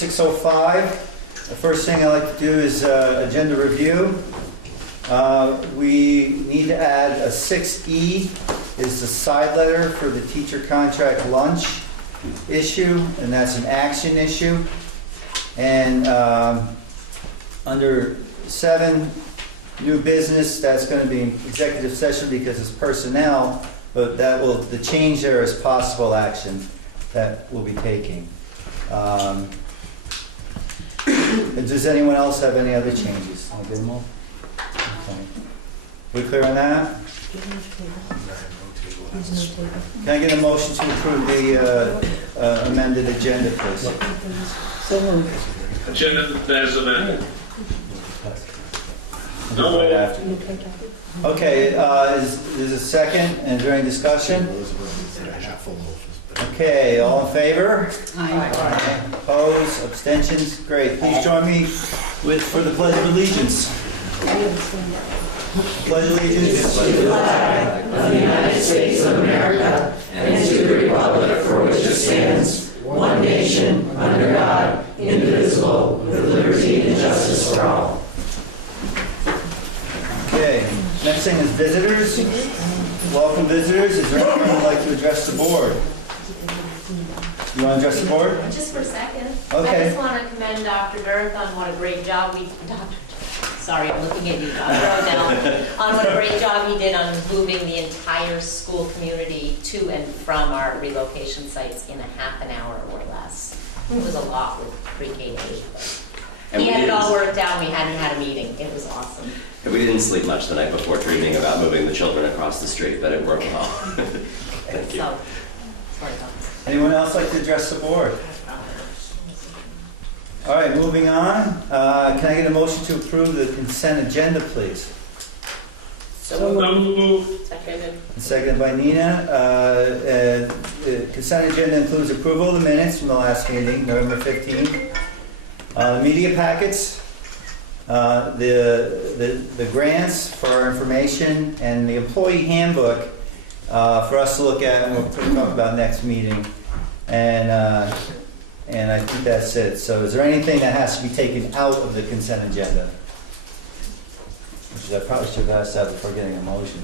6:05. The first thing I'd like to do is agenda review. We need to add a 6E is the side letter for the teacher contract lunch issue, and that's an action issue. And under 7, new business, that's going to be executive session because it's personnel, but the change there is possible action that we'll be taking. Does anyone else have any other changes? I'll get them all. Okay. We clear on that? Can I get a motion to approve the amended agenda, please? So moved. Agenda as amended. No. Right after. Okay, is a second, and during discussion? Okay, all in favor? Aye. Opposed, abstentions? Great. Please join me for the Pledge of Allegiance. Pledge allegiance to the flag of the United States of America and to the republic for which it stands, one nation, under God, indivisible, with liberty and justice for all. Okay, next thing is visitors. Welcome visitors. Is there anyone who'd like to address the board? You want to address the board? Just for a second. Okay. I just want to commend Dr. Dirk on what a great job sorry, I'm looking at you, Dr. O'Dell, on what a great job he did on moving the entire school community to and from our relocation sites in a half an hour or less. It was a lot with pre-K to 8. He had it all worked out and we hadn't had a meeting. It was awesome. And we didn't sleep much the night before dreaming about moving the children across the street, but it worked well. Thank you. So, sorry, Tom. Anyone else like to address the board? All right, moving on. Can I get a motion to approve the consent agenda, please? So moved. seconded. Seconded by Nina. The consent agenda includes approval of the minutes from the last meeting, November 15th. Media packets, the grants for our information, and the employee handbook for us to look at and we'll talk about next meeting. And I think that's it. So is there anything that has to be taken out of the consent agenda? Which I probably should have asked that before getting a motion.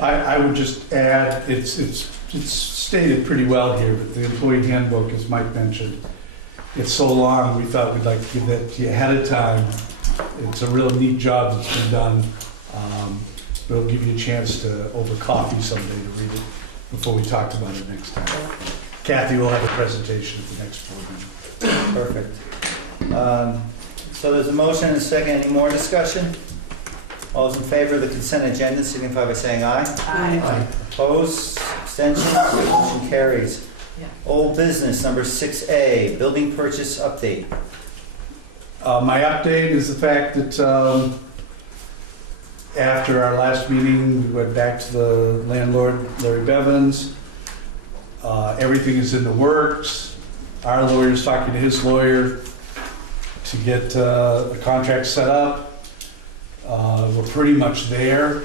I would just add, it's stated pretty well here, but the employee handbook, as Mike mentioned, it's so long, we thought we'd like to give that to you ahead of time. It's a real neat job that's been done. But it'll give you a chance to, over coffee someday, to read it before we talk about it next time. Kathy will have a presentation at the next board meeting. Perfect. So there's a motion and a second. Any more discussion? All those in favor of the consent agenda signify by saying aye. Aye. Opposed? Abstentions? Motion carries. Yeah. Old business, number 6A, building purchase update. My update is the fact that after our last meeting, we went back to the landlord, Larry Bevins. Everything is in the works. Our lawyer's talking to his lawyer to get the contract set up. We're pretty much there.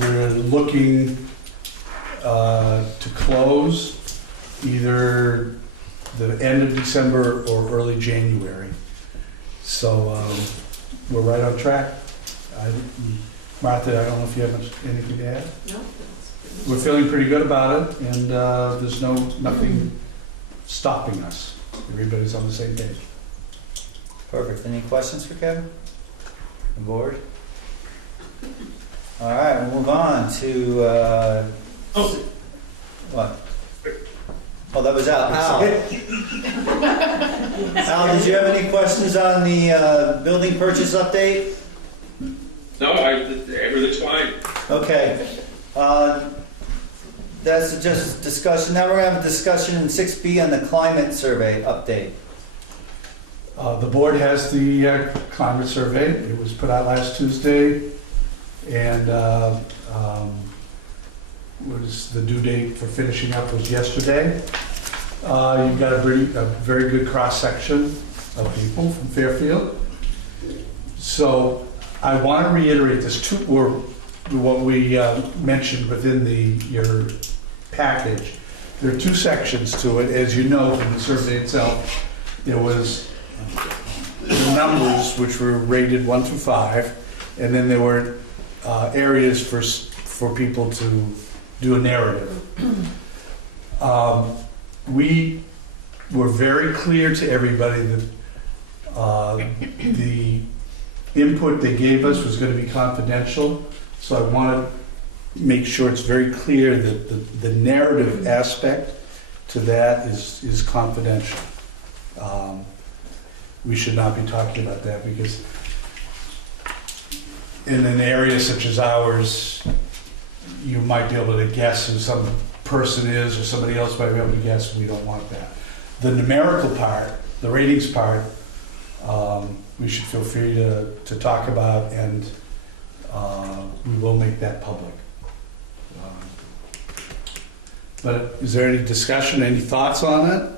We're looking to close either the end of December or early January. So we're right on track. Martha, I don't know if you have anything to add? No. We're feeling pretty good about it, and there's nothing stopping us. Everybody's on the same page. Perfect. Any questions for Kevin? The board? All right, we'll move on to what? Oh, that was Al. Al, did you have any questions on the building purchase update? No, everything's fine. Okay. That's just discussion. Now we're going to have a discussion in 6B on the climate survey update. The board has the climate survey. It was put out last Tuesday, and was the due date for finishing up was yesterday. You've got a very good cross-section of people from Fairfield. So I want to reiterate this, what we mentioned within your package. There are two sections to it, as you know from the survey itself. there was the numbers which were rated 1 through 5, and then there were areas for people to do a narrative. We were very clear to everybody that the input they gave us was going to be confidential, so I want to make sure it's very clear that the narrative aspect to that is confidential. We should not be talking about that because in an area such as ours, you might be able to guess who some person is, or somebody else might be able to guess. We don't want that. The numerical part, the ratings part, we should feel free to talk about, and we will make that public. But is there any discussion, any thoughts on it?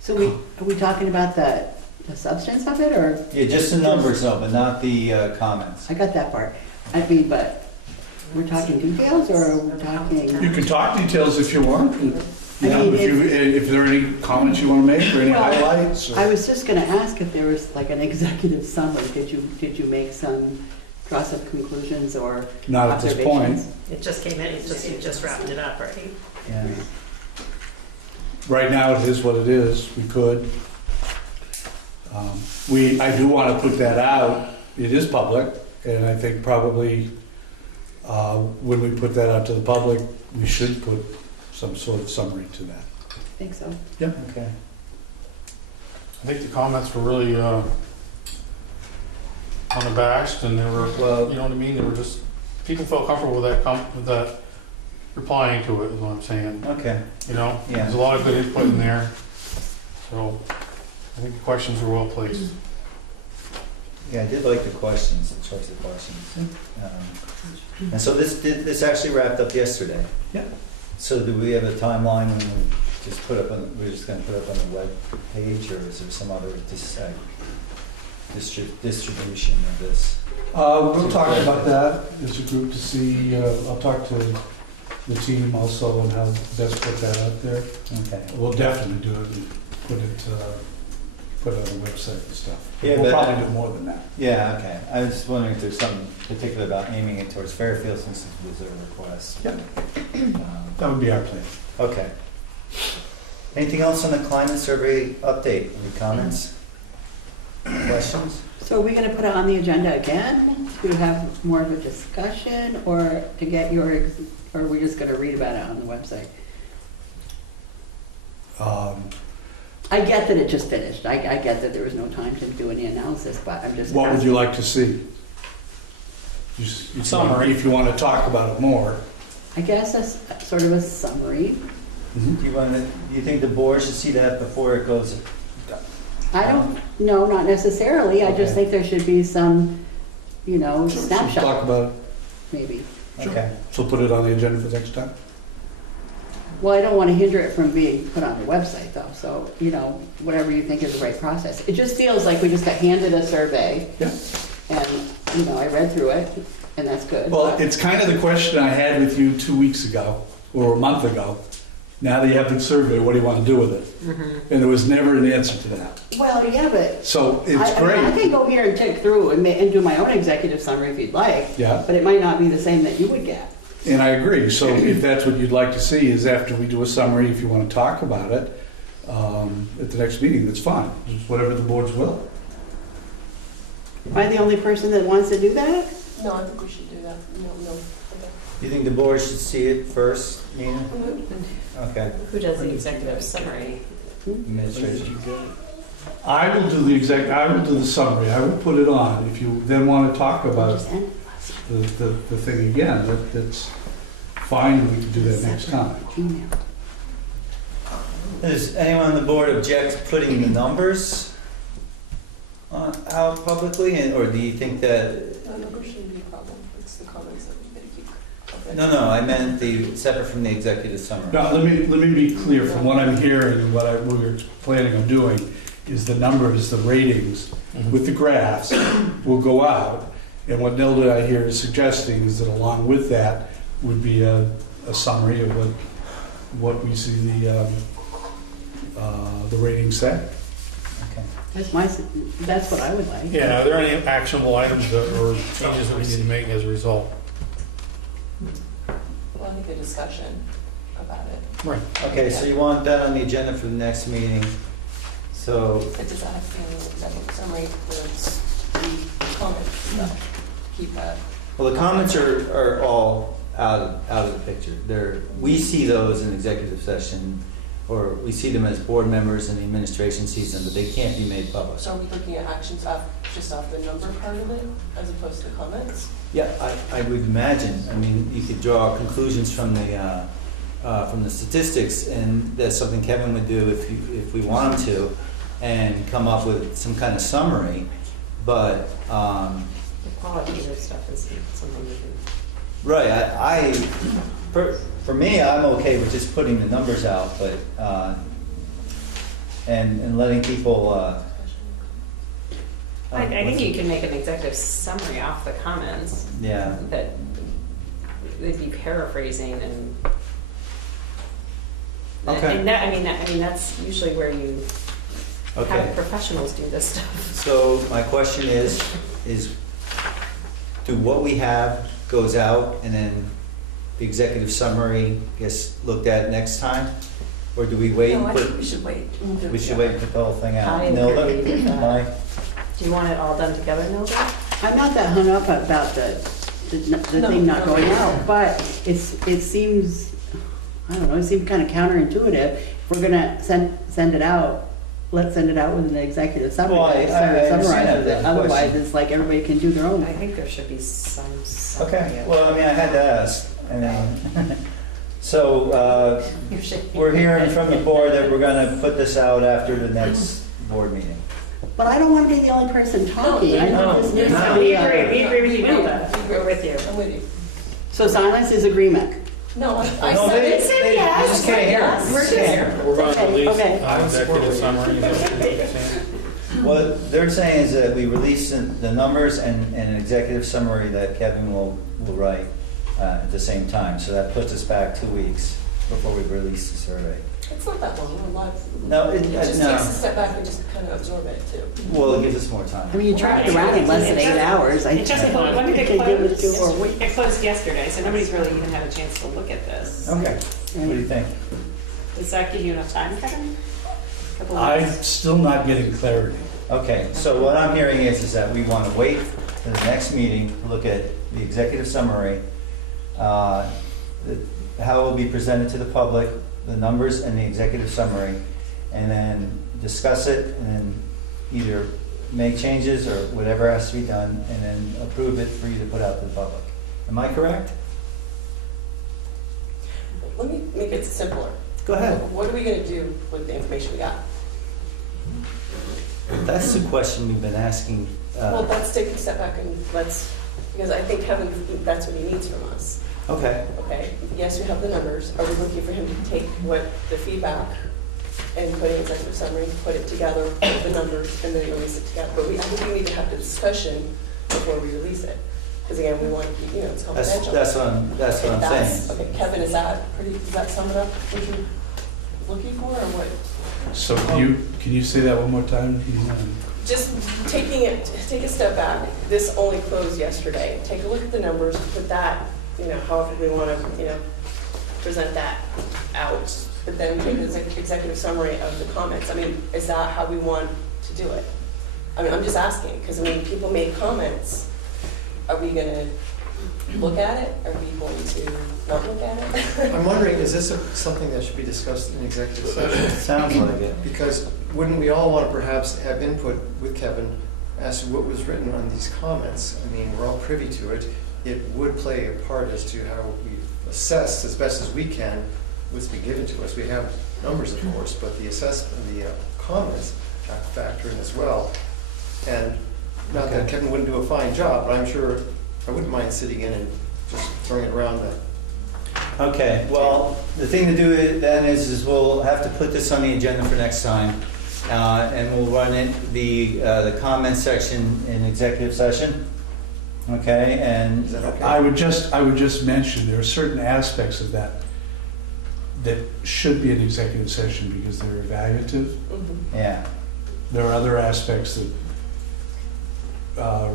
So are we talking about the substance of it, or? Yeah, just the numbers though, but not the comments. I got that part. I mean, but we're talking details, or are we talking? You can talk details if you want. You know, I mean, if there are any comments you want to make, or any Well, highlights. I was just gonna ask if there was like an executive summary. Did you make draw some conclusions or Not at this point. observations? It just came in, you just wrapped it up, right? Yeah. Right now, it is what it is. We could. I do want to put that out. It is public, and I think probably when we put that out to the public, we should put some sort of summary to that. I think so. Okay. I think the comments were really unabashed, and they were, Well, you know what I mean? They were just, people felt comfortable with that replying to it, is what I'm saying. okay. You know, Yeah. there's a lot of good input in there, so I think the questions were well placed. Yeah, I did like the questions, the choice of questions. And so this actually wrapped up yesterday. Yeah. So do we have a timeline when we just put up on, we're just gonna put up on the web page, or is there some other distribution of this? We'll talk about that as a group to see. I'll talk to the team also on how best put that out there. Okay. We'll definitely do it and put it on the website and stuff. Yeah, We'll but- probably do more than that. Yeah, okay. I was just wondering if there's something particular about aiming it towards Fairfield since it was a request. Yep. Um, That would be our plan. Okay. Anything else on the climate survey update? Any comments? Questions? So are we gonna put it on the agenda again to have more of a discussion, or to get or are we just gonna read about it on the website? I get that it just finished. I get that there was no time to do any analysis, but I'm just. What would you like to see? Summary. If you want to talk about it more. I guess that's sort of a summary. Do you think the board should see that before it goes? I don't, no, not necessarily. I just Okay. think there should be some, Talk snapshot, about it. maybe. Sure. Okay. So put it on the agenda for next time. Well, I don't want to hinder it from being put on the website though, so, whatever you think is the right process. It just feels like we just got handed a survey. Yeah. And, I read through it, and that's good. Well, but- it's kind of the question I had with you 2 weeks ago, or a month ago. Now that you have the survey, what do you want to do with it? And there was never an answer to that. Well, yeah, but So it's I great. can go here and check through and do my own executive summary if you'd like, Yeah, but it might not be the same that you would get. and I agree. So if that's what you'd like to see, is after we do a summary, if you want to talk about it at the next meeting, that's fine. Just whatever the board's will. Am I the only person that wants to do that? No, I think we should do that. No. Do you think the board should see it first, Nina? Okay. Who does the executive summary? Administration. I will do the summary. I will put it on. If you then want to talk about Just end it. the thing again, that's fine. We can do that next time. Email. Does anyone on the board object to putting the numbers out publicly, or do you think that? Numbers shouldn't be a problem. It's the comments that we gotta keep. No, I meant separate from the executive summary. Now, let me be clear. From what I'm hearing and what we're planning on doing is the numbers, the ratings with the graphs will go out. And what Nilda I hear is suggesting is that along with that would be a summary of what we see the rating set. Okay. That's what I would like. Yeah, are there any actionable items that, or changes that we need to make as a result? Well, I think a discussion about it. Right. Okay, so you want that on the agenda for the next meeting. So, But does that have to be in the executive summary, the comments, keep that? well, the comments are all out of the picture. We see those in executive session, or we see them as board members and the administration sees them, but they can't be made public. So are we looking at actions just off the number part of it, as opposed to the comments? Yeah, I would imagine. I mean, you could draw conclusions from the statistics, and that's something Kevin would do if we want him to, and come up with some kind of summary. But The qualitative stuff is something we can. right, for me, I'm okay with just putting the numbers out, but and letting people. I think you can make an executive summary off the comments Yeah. that they'd be paraphrasing and. Okay. And that, I mean, that's usually where you Okay. have professionals do this stuff. So my question is do what we have goes out and then the executive summary gets looked at next time? Or do we wait No, and I put, think we should wait. we should wait and put the whole thing out? I Nilda? agree with that. Mike? Do you want it all done together, Nilda? I'm not that hung up about the thing not going out, but it seems, I don't know, it seems kind of counterintuitive. If we're gonna send it out, let's send it out with an executive summary. Well, I understand Summarizes that it. Otherwise, question. it's like everybody can do their own. I think there should be some summary. Okay, well, I mean, I had to ask. I mean, so You're shaking. we're hearing from the board that we're gonna put this out after the next board meeting. But I don't want to be the only person talking. I No, think this needs no. to be, We agree with you, Nilda. We're with you. I'm with you. so silence is agreement. No, I No, said they- it. they just can't hear us. We're Just can't hear us. We're going to release Okay. executive summary. Is that what you're saying? What they're saying is that we release the numbers and an executive summary that Kevin will write at the same time. So that puts us back 2 weeks before we release the survey. It's not that long, we're live. No, It just takes a no. step back and just kind of absorb it too. Well, it gives us more time. I mean, you tracked around in less than 8 hours. I It just, when did can give it it 2 more close? weeks. It closed yesterday, so nobody's really even had a chance to look at this. Okay, what do you think? Does that give you enough time, Kevin? Couple I'm weeks? still not getting clarity. Okay, so what I'm hearing is that we want to wait for the next meeting to look at the executive summary, how it will be presented to the public, the numbers and the executive summary, and then discuss it and then either make changes or whatever has to be done, and then approve it for you to put out to the public. Am I correct? Let me make it simpler. Go ahead. What are we gonna do with the information we got? That's the question we've been asking. Well, let's take a step back and because I think Kevin, that's what he needs from us. Okay, Okay, yes, we have the numbers. Are we looking for him to take what the feedback and put an executive summary, put it together, with the numbers, and then release it together? But I think we need to have the discussion before we release it. Because again, we want to keep, it's confidential. that's what I'm saying. Okay, Kevin, does that sum it up what you're looking for, or what? So can you say that one more time? Just take a step back. This only closed yesterday. Take a look at the numbers, put that, however we want to, present that out. But then take an executive summary of the comments. I mean, is that how we want to do it? I mean, I'm just asking, because people made comments. Are we going to look at it? Are we going to not look at it? I'm wondering, is this something that should be discussed in executive session? Sounds like it. Because wouldn't we all want to perhaps have input with Kevin as to what was written on these comments? I mean, we're all privy to it. It would play a part as to how we assess as best as we can what's been given to us. We have numbers, of course, but the assessment, the comments have to factor in as well. And not that Kevin wouldn't do a fine job, but I'm sure I wouldn't mind sitting in and just throwing it around the Okay, well, the thing to do then is we'll have to put this on the agenda for next time, and we'll run it, the comment section in executive session. Okay, and Is that okay? I would just mention, there are certain aspects of that that should be an executive session because they're evaluative. Yeah, There are other aspects that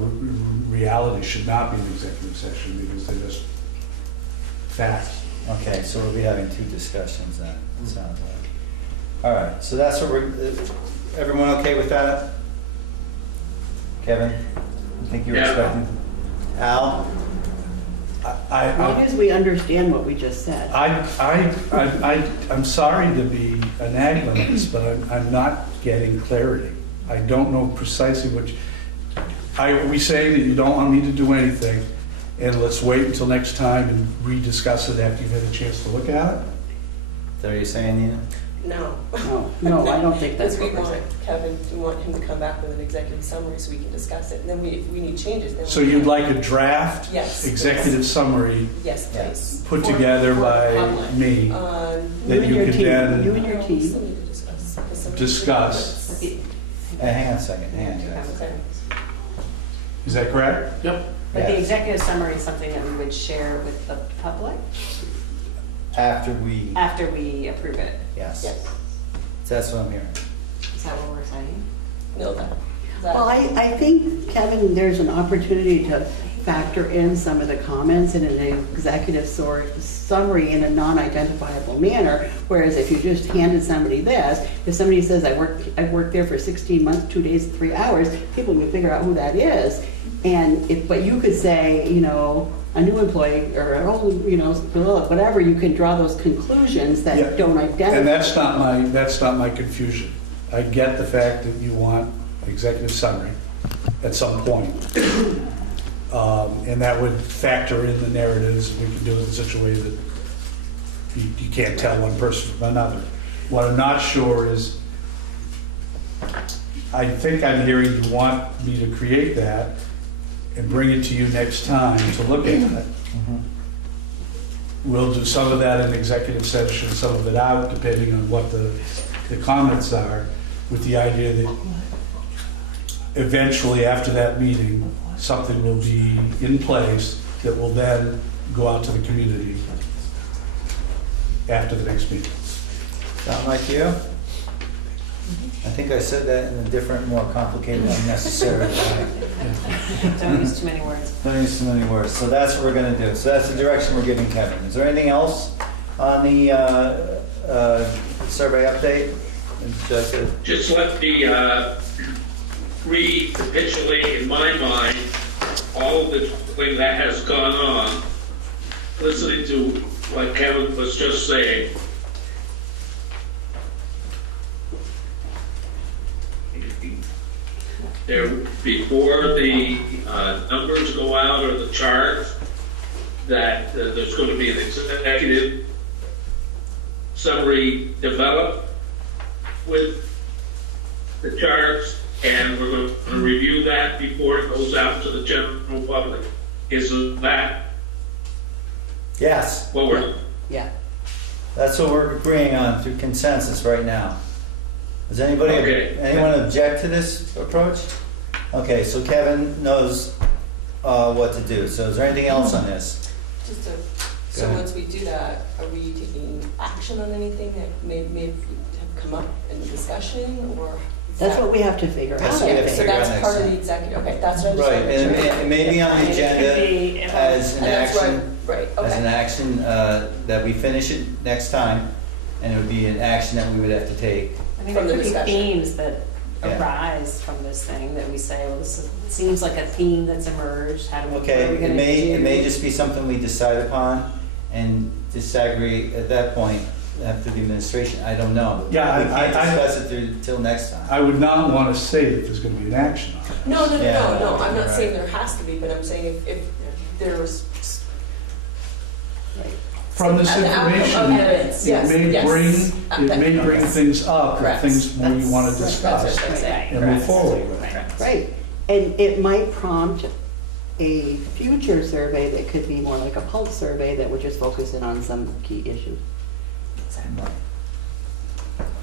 reality should not be an executive session because they're just facts. okay, so we'll be having two discussions then, it sounds like. All right, so that's what everyone okay with that? Kevin, you think you're Yeah. expecting? Al? As long as we understand what we just said. I'm sorry to be a nag on this, but I'm not getting clarity. I don't know precisely are we saying that you don't want me to do anything, and let's wait until next time and rediscuss it after you've had a chance to look at it? Is that what you're saying, Nina? No. No, I don't think that's Because we what we're want saying. Kevin, we want him to come back with an executive summary so we can discuss it. And then if we need changes, then. So we you'd can. like a draft Yes. executive summary Yes, please. put For- together for the by public. me On. that and you your could team. then You and your We team. still need to discuss. because some of the discuss. comments- Hang on a second, hang on, guys. Okay. Is that correct? Yep. But the Yes. executive summary is something that we would share with the public After we, after we approve it. yes, Yes. that's what I'm hearing. Is that what we're saying? No, that. Well, I think, Kevin, there's an opportunity to factor in some of the comments in an executive summary in a non-identifiable manner, whereas if you just handed somebody this, if somebody says, I've worked there for 16 months, 2 days, 3 hours, people can figure out who that is. But you could say, a new employee, or an old, whatever, you can draw those conclusions Yeah. that don't identify. And that's not my confusion. I get the fact that you want executive summary at some point. And that would factor in the narratives. We can do it in such a way that you can't tell one person from another. What I'm not sure is, I think I'm hearing you want me to create that and bring it to you next time to look at it. We'll do some of that in executive session, some of it out, depending on what the comments are, with the idea that eventually, after that meeting, something will be in place that will then go out to the community after the next meeting. Sound like you? I think I said that in a different, more complicated, unnecessary way. Don't use too many words. Don't use too many words. So that's what we're gonna do. So that's the direction we're giving Kevin. Is there anything else on the survey update? Just let me recapitulate in my mind all the thing that has gone on, listening to what Kevin was just saying. There, before the numbers go out or the charts, that there's going to be an executive summary developed with the charts, and we're going to review that before it goes out to the general public. Is that Yes, what we're? Yeah. that's what we're agreeing on through consensus right now. Does Okay. anyone object to this approach? Okay, so Kevin knows what to do. So is there anything else on this? So ahead. once we do that, are we taking action on anything that may have come up in the discussion, or? is That's that- what we have to figure out. That's what we have to So figure out that's next part of time. the executive, okay, that's what I just Right, wanted to and make sure. it may be on the And it could agenda be, as an And that's action. right, As an okay. action, that we finish it next time, and it would be an action that we would have to take. I mean, From there the could be discussion. themes that Yeah. arise from this thing that we say, well, this seems like a theme that's emerged. How do we, what are Okay, we it gonna may do? just be something we decide upon and disagree at that point after the administration, I don't know. Yeah, We can't I- discuss it through, till next time. I would not want to say that there's going to be an action on it. No, Yeah. I'm not Right. saying there has to be, but I'm saying if there's. From this An outcome of information, evidence, yes, it may yes. bring things up, or Correct. things more you want to That's discuss what I'm saying. and move forward with. Right, and it might prompt a future survey that could be more like a pulse survey that would just focus in on some key issue.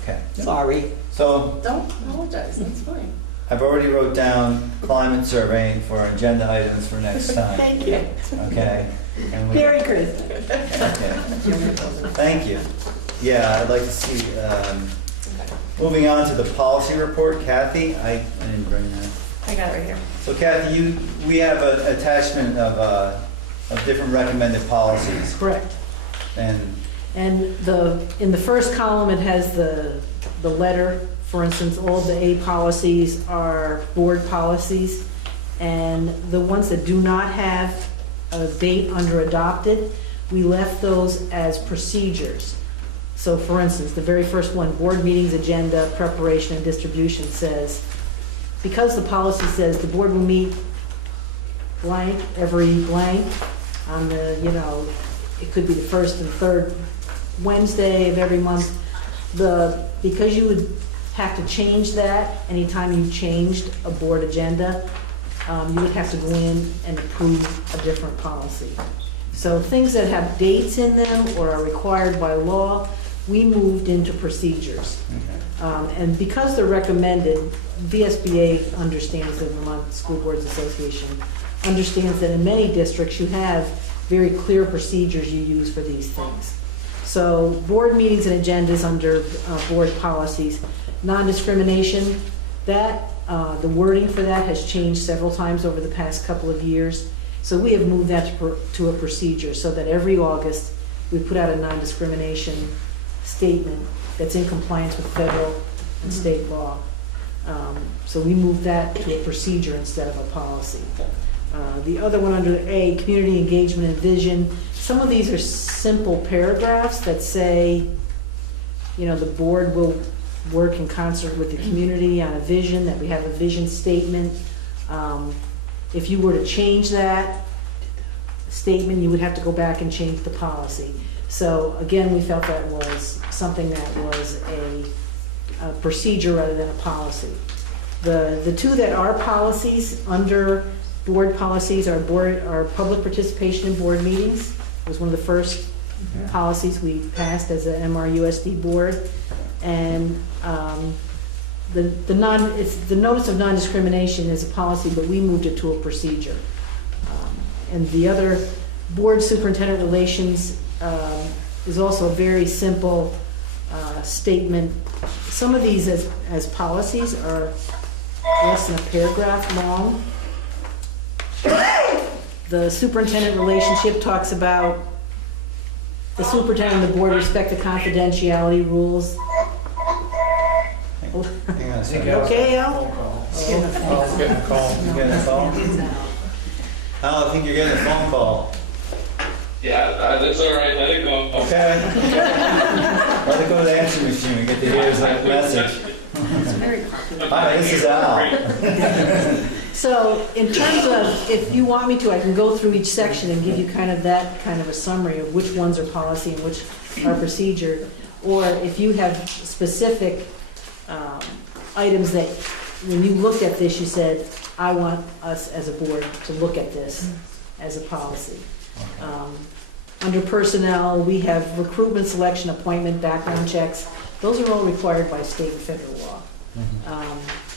Okay, Sorry. so Don't apologize, that's fine. I've already wrote down climate surveying for our agenda items for next time, Thank you. okay? And we- Merry Christmas. Okay. Thank you. Yeah, I'd like to see, moving on to the policy report, Kathy, I didn't bring that. I got it right here. So Kathy, we have an attachment of different recommended policies, Correct. and, And in the first column, it has the letter. For instance, all the A policies are board policies, and the ones that do not have a date under adopted, we left those as procedures. So for instance, the very first one, board meetings, agenda, preparation, and distribution says, because the policy says the board will meet blank every blank on the, it could be the first and third Wednesday of every month, because you would have to change that anytime you changed a board agenda, you would have to go in and approve a different policy. So things that have dates in them or are required by law, we moved into procedures. And because they're recommended, VSBA understands, the Vermont School Boards Association understands that in many districts you have very clear procedures you use for these things. So board meetings and agendas under board policies. Non-discrimination, that the wording for that has changed several times over the past couple of years. So we have moved that to a procedure so that every August we put out a non-discrimination statement that's in compliance with federal and state law. So we moved that to a procedure instead of a policy. The other one under A, community engagement and vision. Some of these are simple paragraphs that say, the board will work in concert with the community on a vision, that we have a vision statement. If you were to change that statement, you would have to go back and change the policy. So again, we felt that was something that was a procedure rather than a policy. The two that are policies under board policies are public participation in board meetings. It was one of the first policies we passed as an MRUSD board. And the notice of non-discrimination is a policy, but we moved it to a procedure. And the other, board superintendent relations, is also a very simple statement. Some of these as policies are less than a paragraph long. The superintendent relationship talks about the superintendent and the board respect the confidentiality rules. hang on a second. Okay, Al? Getting a call. You getting a call? Al, I think you're getting a phone call. Yeah, that's all right, let it go. Okay. Let it go to the answer machine and get to hear his message. Hi, this is Al. So in terms of, if you want me to, I can go through each section and give you kind of a summary of which ones are policy and which are procedure. Or if you have specific items that, when you looked at this, you said, I want us as a board to look at this as a policy. Under personnel, we have recruitment, selection, appointment, background checks. Those are all required by state and federal law.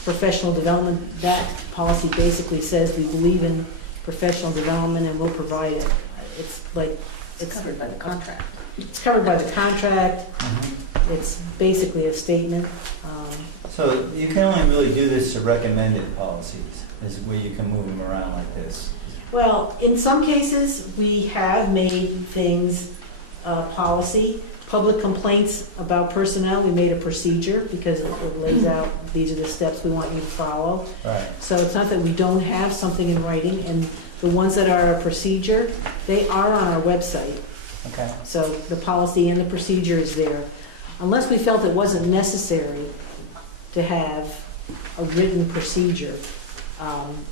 Professional development, that policy basically says we believe in professional development and we'll provide it. It's covered by the contract. It's covered by the contract. It's basically a statement. So you can only really do this to recommended policies, is where you can move them around like this. Well, in some cases, we have made things policy. Public complaints about personnel, we made a procedure because it lays out, these are the steps we want you to follow. Right. So it's not that we don't have something in writing, and the ones that are a procedure, they are on our website. Okay. So the policy and the procedure is there. Unless we felt it wasn't necessary to have a written procedure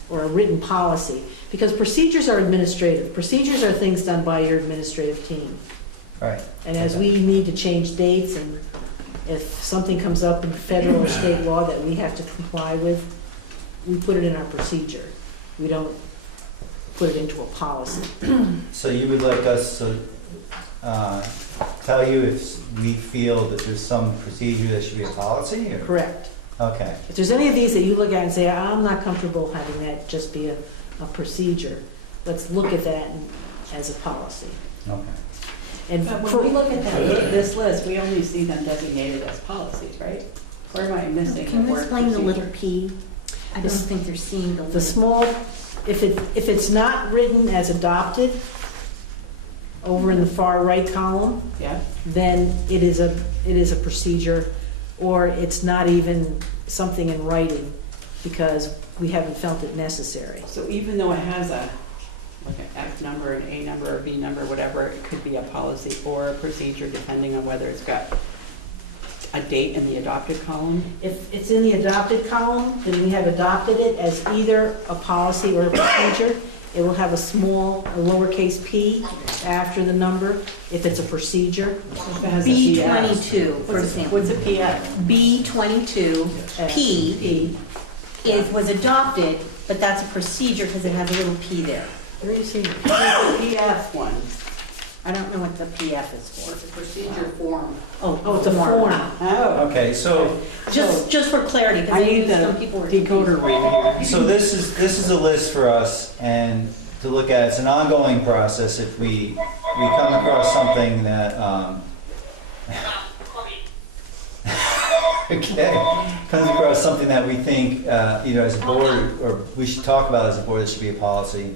or a written policy. Because procedures are administrative. Procedures are things done by your administrative team. Right. And as we need to change dates, and if something comes up in federal or state law that we have to comply with, we put it in our procedure. We don't put it into a policy. So you would like us to tell you if we feel that there's some procedure that should be a policy? Or? Correct. Okay. If there's any of these that you look at and say, I'm not comfortable having that just be a procedure, let's look at that as a policy. Okay. And But for- when we look at this list, we only see them designated as policies, right? Or am I missing the Can you word explain the little procedure? p? I don't think they're seeing the the little. small, if it's not written as adopted, over in the far right column, Yeah, then it is a procedure, or it's not even something in writing, because we haven't felt it necessary. so even though it has like an F number, an A number, or B number, whatever, it could be a policy or a procedure depending on whether it's got a date in the adopted column. If it's in the adopted column, then we have adopted it as either a policy or a procedure. It will have a lowercase p after the number if it's a procedure. If it has a PF. B22, for example. What's a PF? B22, P P. was adopted, but that's a procedure because it has a little p there. Where are you seeing it? The PF one. I don't know what the PF is for. It's a procedure form. Oh, it's a form. Oh. Okay, so, Just for clarity, because I I need knew the some people were decoder ring here. so this is a list for us and to look at. It's an ongoing process. If we come across something that, okay, comes across something that we think, as a board, or we should talk about as a board, this should be a policy,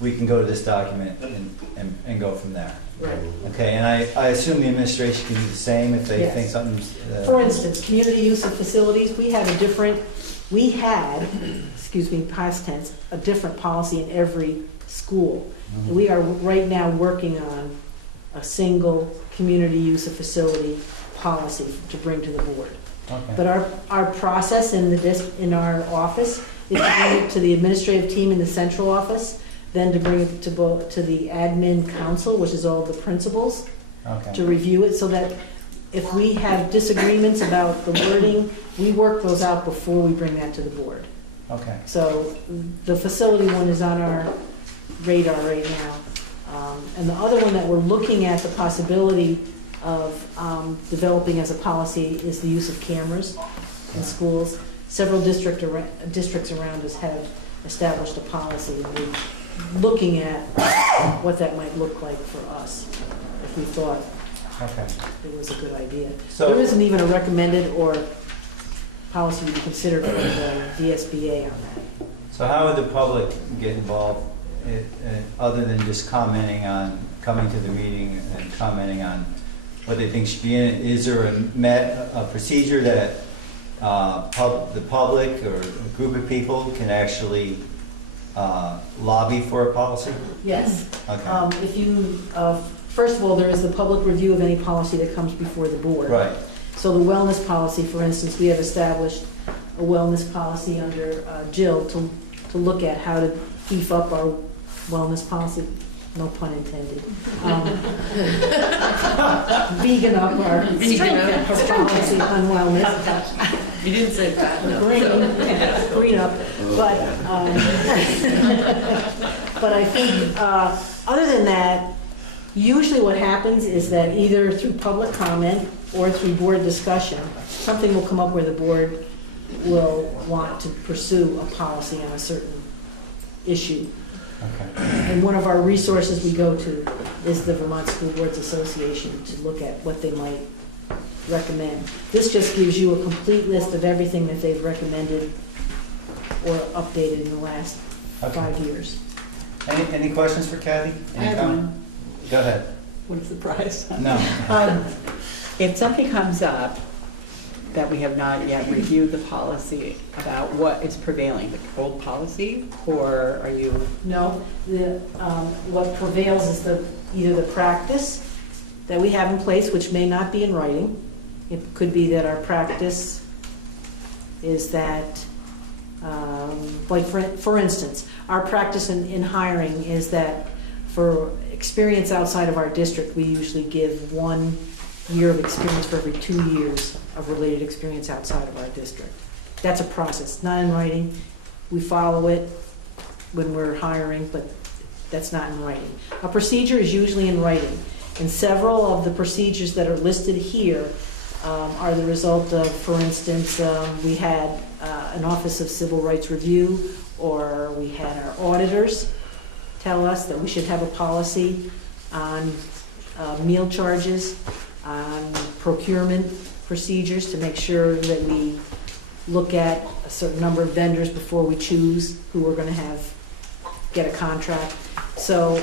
we can go to this document and go from there. Right. Okay, and I assume the administration can do the same if they Yes. think something's. For instance, community use of facilities, we had, excuse me, past tense, a different policy in every school. And we are right now working on a single community use of facility policy to bring to the board. Okay. But our process in our office is to bring it to the administrative team in the central office, then to bring it to the admin council, which is all the principals, Okay. to review it, so that if we have disagreements about the wording, we work those out before we bring that to the board. Okay. So the facility one is on our radar right now. And the other one that we're looking at the possibility of developing as a policy is the use of cameras in schools. Several districts around us have established a policy, and we're looking at what that might look like for us, if we thought Okay. it was a good idea. So- There isn't even a recommended or policy to be considered from the DSBA on that. So how would the public get involved, other than just commenting on, coming to the meeting and commenting on what they think should be in it? Is there a procedure that the public or a group of people can actually lobby for a policy? Yes. Okay. If you, first of all, there is the public review of any policy that comes before the board. Right. So the wellness policy, for instance, we have established a wellness policy under Jill to look at how to beef up our wellness policy, no pun intended. Vegan up our policy on wellness. You didn't say that, Green up, but I think, other than that, usually what happens is that either through public comment or through board discussion, something will come up where the board will want to pursue a policy on a certain issue. Okay. And one of our resources we go to is the Vermont School Boards Association to look at what they might recommend. This just gives you a complete list of everything that they've recommended or updated in the last Okay. 5 years. Any questions for Kathy? I have one. Go ahead. What's the prize? No. If something comes up that we have not yet reviewed the policy about what is prevailing, the old policy, or are you? No, what prevails is either the practice that we have in place, which may not be in writing. It could be that our practice is that, like for instance, our practice in hiring is that for experience outside of our district, we usually give 1 year of experience for every 2 years of related experience outside of our district. That's a process, not in writing. We follow it when we're hiring, but that's not in writing. A procedure is usually in writing, and several of the procedures that are listed here are the result of, for instance, we had an Office of Civil Rights Review, or we had our auditors tell us that we should have a policy on meal charges, on procurement procedures to make sure that we look at a certain number of vendors before we choose who we're going to get a contract. So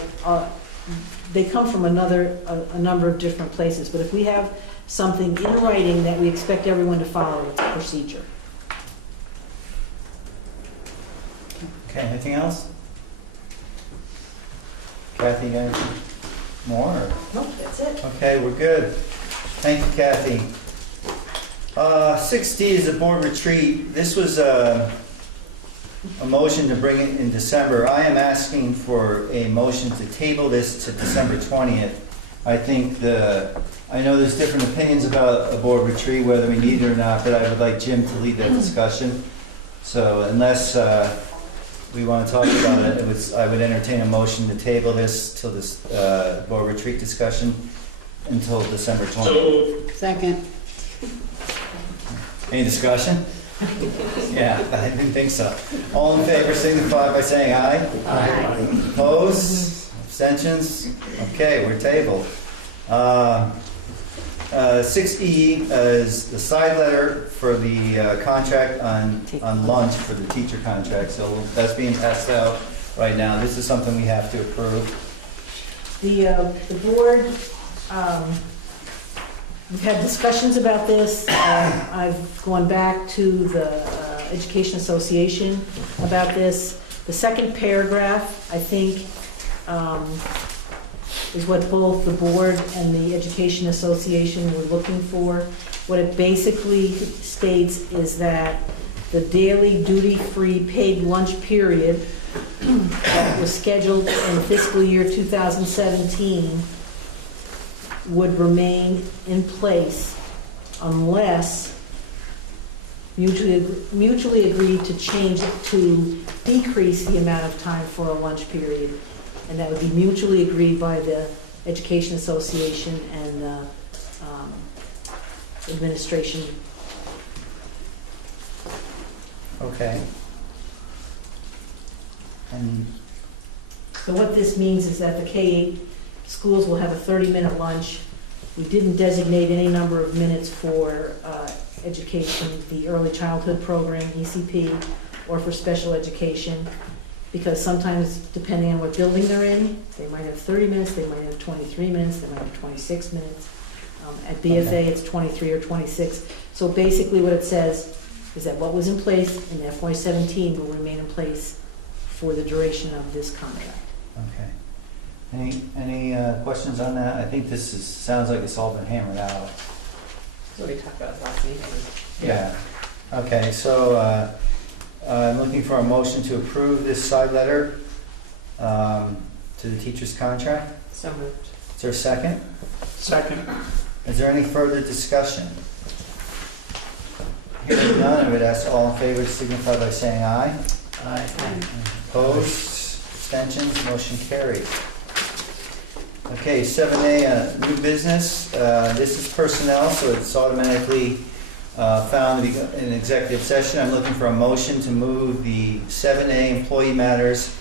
they come from a number of different places, but if we have something in writing that we expect everyone to follow, it's a procedure. Okay, anything else? Kathy, you got anything more? Or? Nope, that's it. Okay, we're good. Thank you, Kathy. 6D is a board retreat. This was a motion to bring it in December. I am asking for a motion to table this to December 20th. I know there's different opinions about a board retreat, whether we need it or not, but I would like Jim to lead that discussion. So unless we want to talk about it, I would entertain a motion to table this till this board retreat discussion until December 20th. So, Second. Any discussion? Yeah, I didn't think so. All in favor signify by saying aye. Aye. Opposed? Abstentions? Okay, we're tabled. 6E is the side letter for the contract on lunch for the teacher contract. So that's being passed out right now. This is something we have to approve. The board, we've had discussions about this. I've gone back to the Education Association about this. The second paragraph, I think, is what both the board and the Education Association were looking for. What it basically states is that the daily duty-free paid lunch period that was scheduled in fiscal year 2017 would remain in place unless mutually agreed to change it to decrease the amount of time for a lunch period. And that would be mutually agreed by the Education Association and the administration. Okay. And So what this means is that the K-8 schools will have a 30-minute lunch. We didn't designate any number of minutes for education, the early childhood program, ECP, or for special education, because sometimes, depending on what building they're in, they might have 30 minutes, they might have 23 minutes, they might have 26 minutes. At BFA, it's 23 or 26. So basically what it says is that what was in place in FY17 will remain in place for the duration of this contract. okay. Any questions on that? I think sounds like it's all been hammered out. What we talked about last meeting. Yeah. Okay, so I'm looking for a motion to approve this side letter to the teacher's contract. So moved. Is there a second? Second. Is there any further discussion? Hearing none, I would ask all in favor to signify by saying aye. Aye. Opposed? Abstentions? Motion carried. Okay, 7A, new business. This is personnel, so it's automatically found to be in executive session. I'm looking for a motion to move the 7A employee matters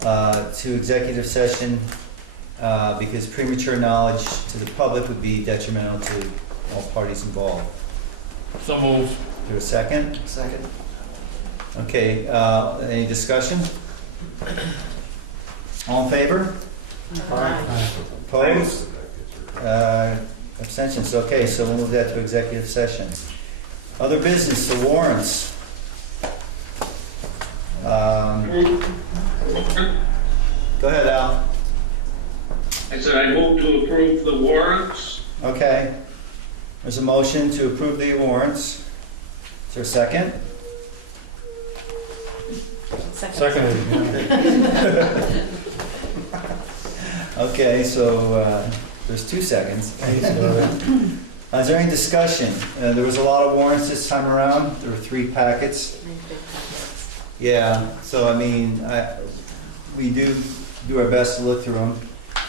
to executive session because premature knowledge to the public would be detrimental to all parties involved. So moved. Is there a second? Second. Okay, any discussion? All in favor? Opposed? Abstentions. Okay, so we'll move that to executive session. Other business, the warrants. Go ahead, Al. I said I move to approve the warrants. Okay. There's a motion to approve the warrants. Is there a second? Seconded. Okay, so there's 2 seconds. Is there any discussion? There was a lot of warrants this time around. There were 3 packets. Yeah, so I mean, we do our best to look through them,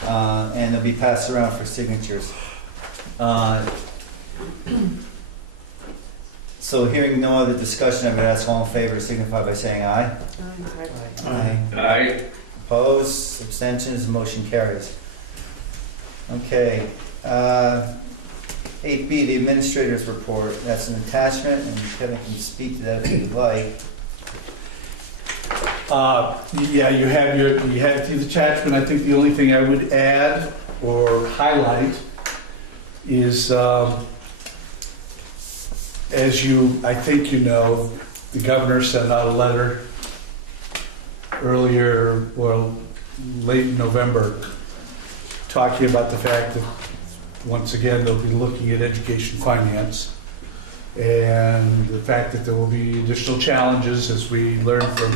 and they'll be passed around for signatures. So hearing no other discussion, I would ask all in favor signify by saying aye. Aye. Opposed, abstentions, motion carries. Okay, 8B, the administrator's report. That's an attachment, and Kevin can speak to that if you'd like. Yeah, you have the attachment. I think the only thing I would add or highlight is, as I think you know, the governor sent out a letter earlier, well, late in November, talking about the fact that, once again, they'll be looking at education finance, and the fact that there will be additional challenges, as we learned from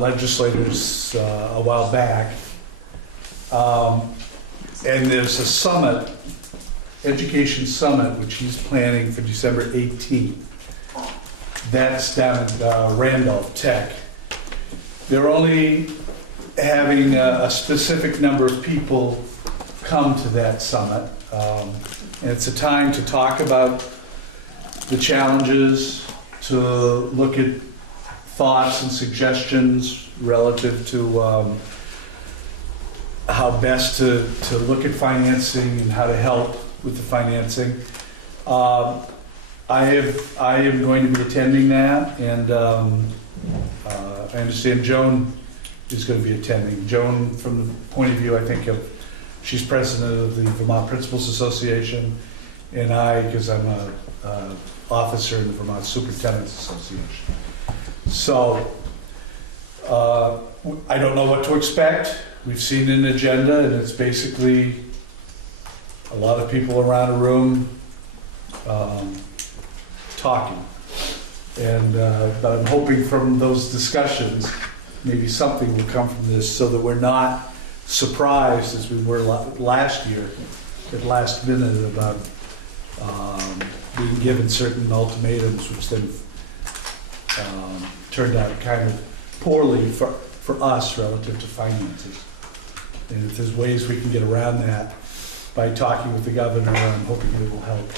legislators a while back. And there's a summit, education summit, which he's planning for December 18th. That's down at Randolph Tech. They're only having a specific number of people come to that summit. And it's a time to talk about the challenges, to look at thoughts and suggestions relative to how best to look at financing and how to help with the financing. I am going to be attending that, and I understand Joan is going to be attending. Joan, from the point of view, I think, of she's president of the Vermont Principals Association, and I, because I'm a officer in the Vermont Superintendents Association. So I don't know what to expect. We've seen an agenda, and it's basically a lot of people around a room talking. And but I'm hoping from those discussions, maybe something will come from this, so that we're not surprised as we were last year, at last minute, about being given certain ultimatums, which then turned out kind of poorly for us relative to finances. And if there's ways we can get around that by talking with the governor, I'm hoping it will help.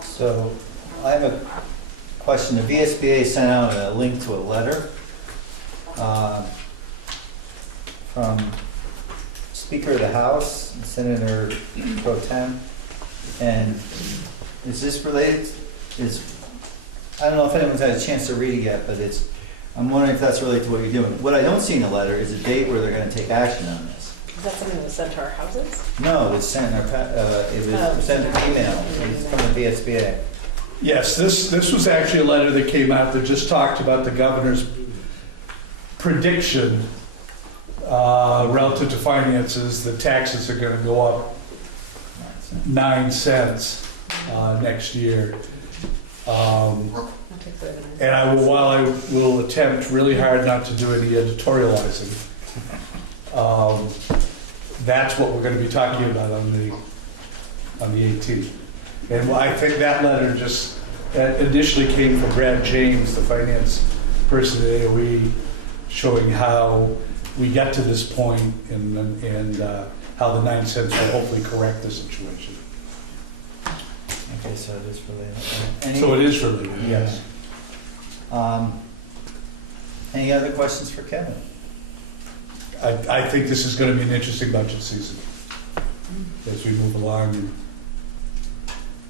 So I have a question. The VSBA sent out a link to a letter from Speaker of the House, Senator Pro Tem. And is this related? I don't know if anyone's had a chance to read it yet, but I'm wondering if that's related to what you're doing. What I don't see in the letter is a date where they're going to take action on this. Is that something that's sent to our houses? No, it was sent an email from the VSBA. Yes, this was actually a letter that came out that just talked about the governor's prediction relative to finances. The taxes are going to go up 9 cents next year. And while I will attempt really hard not to do any editorializing, that's what we're going to be talking about on the 18th. And I think that letter that initially came from Brad James, the finance person at AOE, showing how we got to this point and how the 9 cents will hopefully correct the situation. Okay, so it is related. So it is related, yes. Any other questions for Kevin? I think this is going to be an interesting budget season as we move along.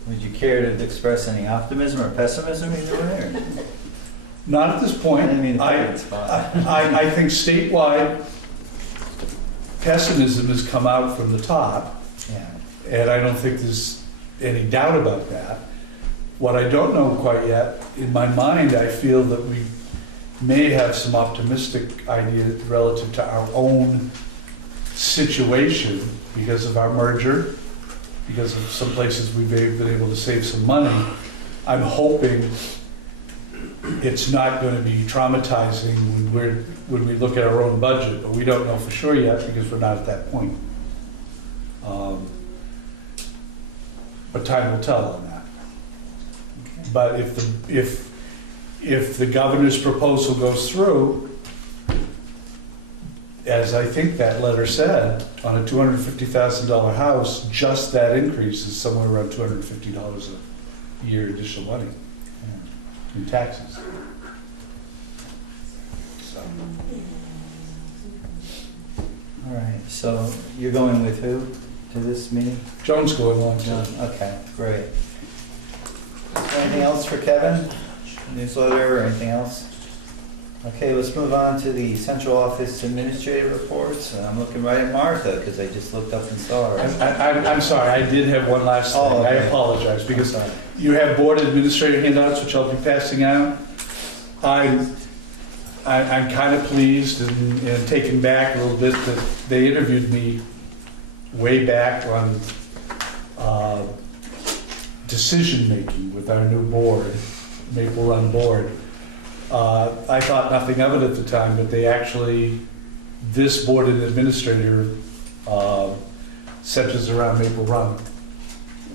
Would you care to express any optimism or pessimism either way? Or? Not at this point. I mean, I think statewide pessimism has come out from the top, yeah. and I don't think there's any doubt about that. What I don't know quite yet, in my mind, I feel that we may have some optimistic ideas relative to our own situation because of our merger, because of some places we've been able to save some money. I'm hoping it's not going to be traumatizing when we look at our own budget, but we don't know for sure yet because we're not at that point. But time will tell on that. Okay. But if the governor's proposal goes through, as I think that letter said, on a $250,000 house, just that increase is somewhere around $250 a year additional money in taxes. So. All right. so you're going with who to this meeting? Joan's going along, John, okay, great. Anything else for Kevin? Newsletter or anything else? Okay, let's move on to the central office administrative reports. And I'm looking right at Martha because I just looked up and saw her. I'm sorry, I did have one last thing. Oh, okay. I apologize, because I'm sorry. you have board administrator handouts, which I'll be passing out. I'm kind of pleased and taken back a little bit that they interviewed me way back on decision-making with our new board, Maple Run Board. I thought nothing of it at the time, but they actually, this board and administrator centers around Maple Run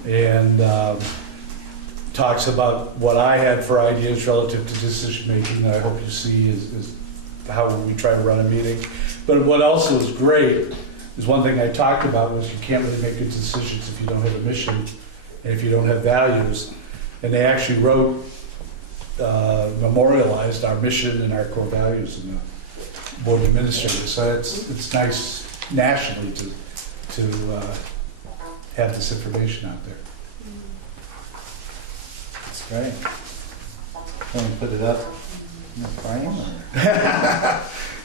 and talks about what I had for ideas relative to decision-making that I hope you see is how we try to run a meeting. But what also is great is one thing I talked about was you can't really make good decisions if you don't have a mission and if you don't have values. And they actually wrote, memorialized our mission and our core values in the board administrator. So it's nice nationally to have this information out there. That's great. Can we put it up in the frame? Or?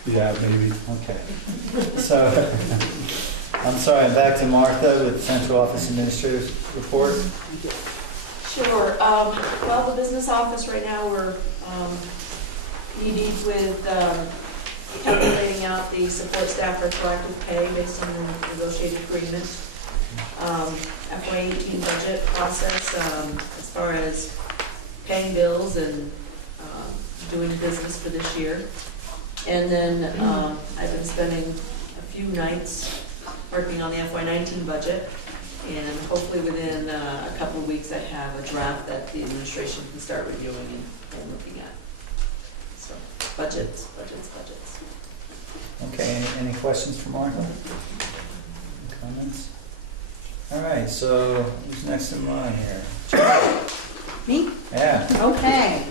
Yeah, maybe. Okay. So, I'm sorry, I'm back to Martha with Central Office Administrative Report. Sure. Well, the business office right now, we're knee-deep with calculating out the support staff retroactive pay based on the negotiated agreement. FY18 budget process as far as paying bills and doing business for this year. And then I've been spending a few nights working on the FY19 budget. And hopefully within a couple of weeks, I have a draft that the administration can start reviewing and looking at. So budgets. Okay, any questions for Martha? Comments? All right, so who's next in line here? Me? Yeah. Okay.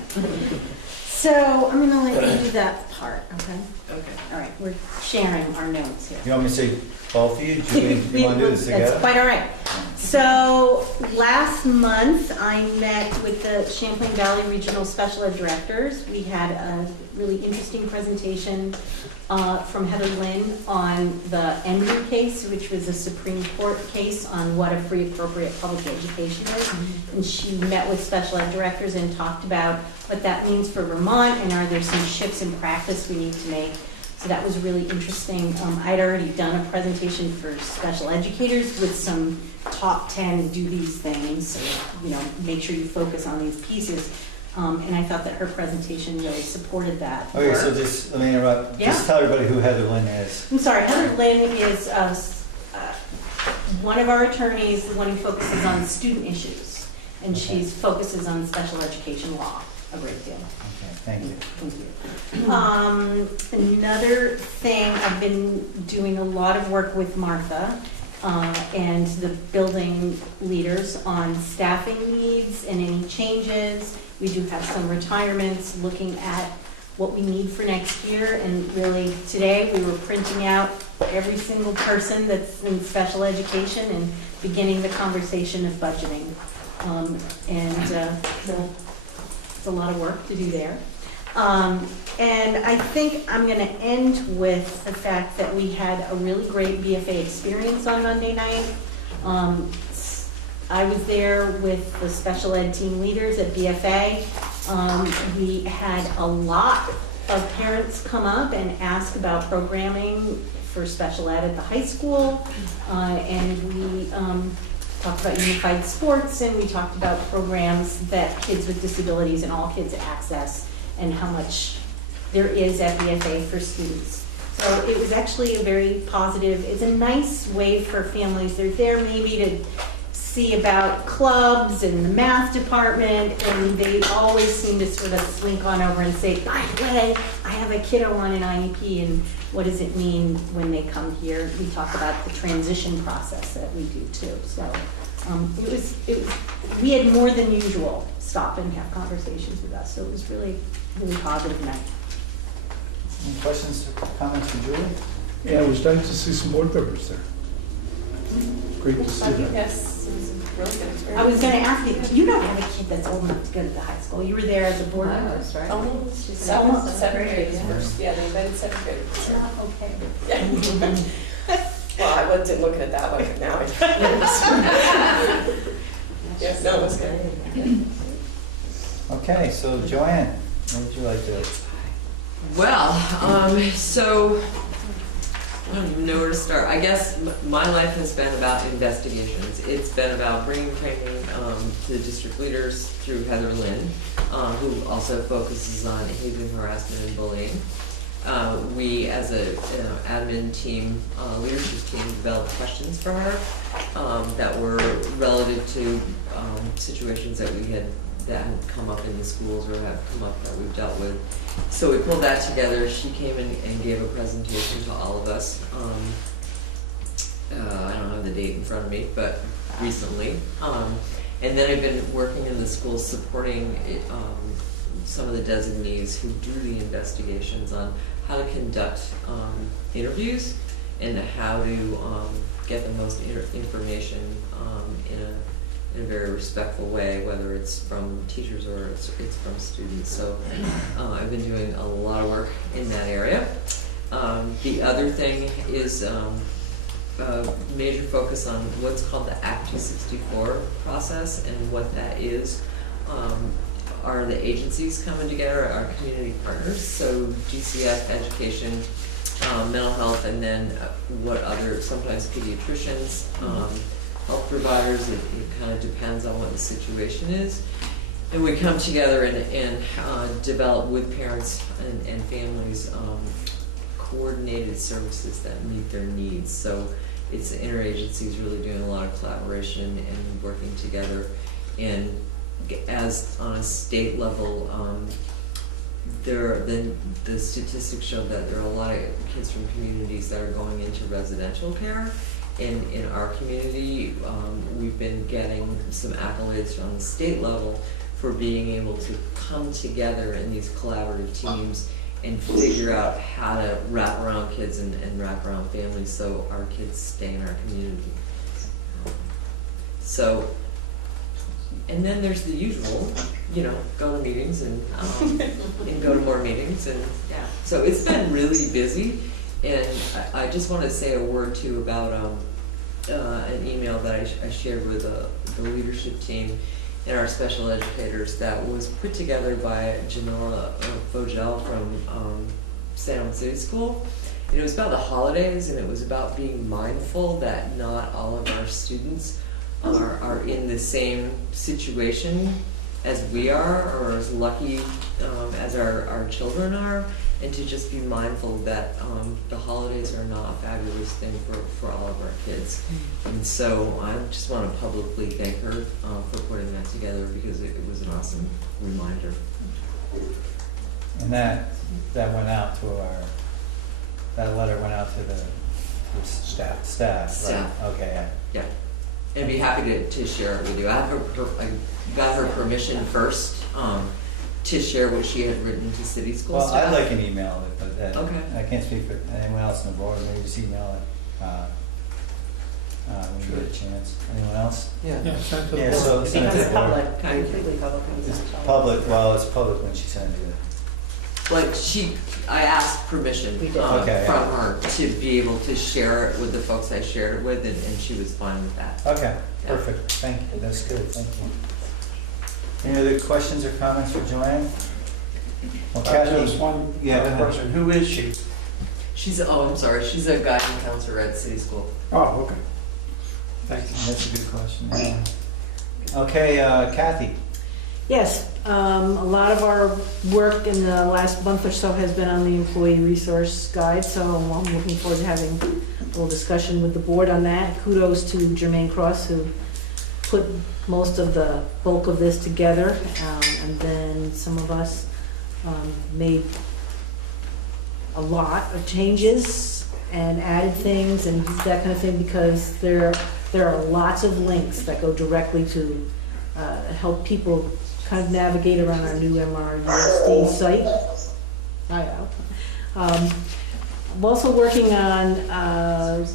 So I'm gonna let you do that part, okay? Okay. All right, we're sharing our notes here. You want me to say both of you? Do you want to do this together? That's quite all right. So last month, I met with the Champlain Valley Regional Special Ed Directors. We had a really interesting presentation from Heather Lynn on the MRUSD case, which was a Supreme Court case on what a free appropriate public education is. And she met with special ed directors and talked about what that means for Vermont and are there some shifts in practice we need to make. So that was really interesting. I'd already done a presentation for special educators with some top 10 do these things, so, make sure you focus on these pieces. And I thought that her presentation really supported that. Okay, so just, let me interrupt. Yeah. Just tell everybody who Heather Lynn is. I'm sorry, Heather Lynn is one of our attorneys, the one who focuses on student issues. And she focuses on special education law a great deal. Okay, thank you. Thank you. Another thing, I've been doing a lot of work with Martha and the building leaders on staffing needs and any changes. We do have some retirements, looking at what we need for next year. And really today we were printing out every single person that's in special education and beginning the conversation of budgeting. It's a lot of work to do there. And I think I'm going to end with the fact that we had a really great BFA experience on Monday night. I was there with the special ed team leaders at BFA. We had a lot of parents come up and ask about programming for special ed at the high school. And we talked about unified sports, and we talked about programs that kids with disabilities and all kids access and how much there is at BFA for students. So it was actually a very positive, it's a nice way for families. They're there maybe to see about clubs and the math department, and they always seem to sort of slink on over and say, by the way, I have a kiddo on an IEP, and what does it mean when they come here? We talk about the transition process that we do too. So we had more than usual stop and have conversations with us. So it was really, really positive night. Any questions or comments for Julie? Yeah, it was nice to see some board members there. Great to see I think that. yes, it was a really good experience. I was gonna ask you don't have a kid that's old enough to go to the high school. You were there as a board member, right? Almost, She's almost seventh seventh grade, grade yeah. first, yeah, they invented seventh grade. Okay. Yeah. Well, I wasn't looking at that like now. Yes, no, it was good. Okay, so Joanne, what would you like to? Well, so I don't even know where to start. I guess my life has been about investigations. It's been about bringing training to district leaders through Heather Lynn, who also focuses on hazing, harassment, and bullying. We, as a admin team, leadership team, developed questions for her that were relative to situations that that had come up in the schools or have come up that we've dealt with. So we pulled that together. She came in and gave a presentation to all of us. I don't have the date in front of me, but recently. And then I've been working in the schools supporting some of the designees who do the investigations on how to conduct interviews and how to get the most information in a very respectful way, whether it's from teachers or it's from students. So I've been doing a lot of work in that area. The other thing is a major focus on what's called the Act 264 process, and what that is are the agencies coming together, our community partners, so GCF, education, mental health, and then what other, sometimes pediatricians, health providers. It kind of depends on what the situation is. And we come together and develop with parents and families coordinated services that meet their needs. So it's interagencies really doing a lot of collaboration and working together. And as on a state level, the statistics show that there are a lot of kids from communities that are going into residential care. In our community, we've been getting some accolades from the state level for being able to come together in these collaborative teams and figure out how to wrap around kids and wrap around families so our kids stay in our community. So, and then there's the usual, go to meetings and go to more meetings, and yeah. So it's been really busy, and I just want to say a word too about an email that I shared with the leadership team and our special educators that was put together by Janela Vogel from Salem City School. And it was about the holidays, and it was about being mindful that not all of our students are in the same situation as we are, or as lucky as our children are, and to just be mindful that the holidays are not a fabulous thing for all of our kids. And so I just want to publicly thank her for putting that together, because it was an awesome reminder. And that went out to that letter went out to the staff. Staff, right? Okay, yeah. And I'd be happy to share it with you. I got her permission first to share what she had written to city school well, staff. I'd like an email, but okay. I can't speak for anyone else on the board. Maybe just email it when you get a chance. Anyone else? Yeah, send to the Yeah, board. so It send it to becomes the board. public, completely public. It's public. Well, it's public when she sends it. I asked permission We did. Okay, from yeah. her to be able to share it with the folks I shared it with, and she was fine with that. Okay, Yeah. perfect. Thank you. That's good. Thank you. Any other questions or comments for Joanne? Well, Kathy, Just one yeah, go ahead. question. Who is she? She's a guidance counselor at City School. Oh, okay. Thank you. That's a good question. Yeah. Okay, Kathy. Yes, a lot of our work in the last month or so has been on the employee resource guide, so I'm looking forward to having a little discussion with the board on that. Kudos to Jermaine Cross, who put most of the bulk of this together, and then some of us made a lot of changes and added things and that kind of thing, because there are lots of links that go directly to help people kind of navigate around our new MRUSD site. I'm also working on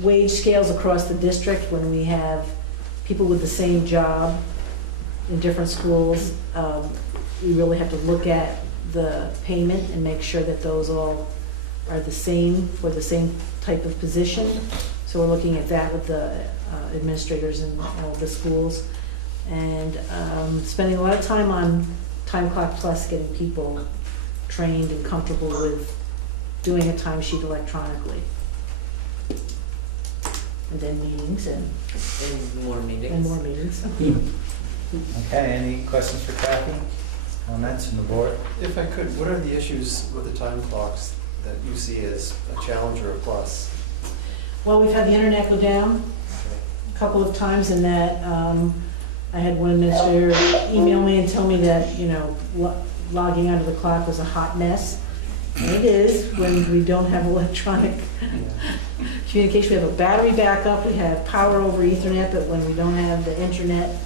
wage scales across the district when we have people with the same job in different schools. We really have to look at the payment and make sure that those all are the same for the same type of position. So we're looking at that with the administrators in all the schools. And spending a lot of time on Time Clock Plus, getting people trained and comfortable with doing a timesheet electronically. And then meetings and more meetings. and more meetings. Okay, any questions for Kathy? Comments from the board? If I could, what are the issues with the time clocks that you see as a challenge or a plus? Well, we've had the internet go down a couple of times, and that I had one administrator email me and tell me that, you know, logging onto the clock was a hot mess. And it is when we don't have electronic communication. We have a battery backup, we have power over Ethernet, but when we don't have the internet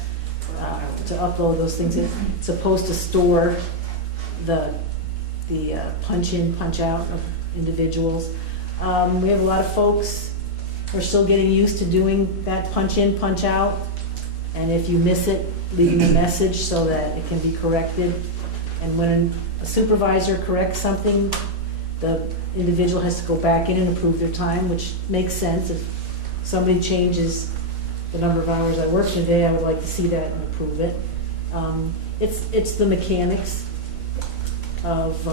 to upload those things, it's supposed to store the punch in, punch out of individuals. We have a lot of folks who are still getting used to doing that punch in, punch out. And if you miss it, leaving a message so that it can be corrected. And when a supervisor corrects something, the individual has to go back in and approve their time, which makes sense. If somebody changes the number of hours I worked in a day, I would like to see that and approve it. It's the mechanics of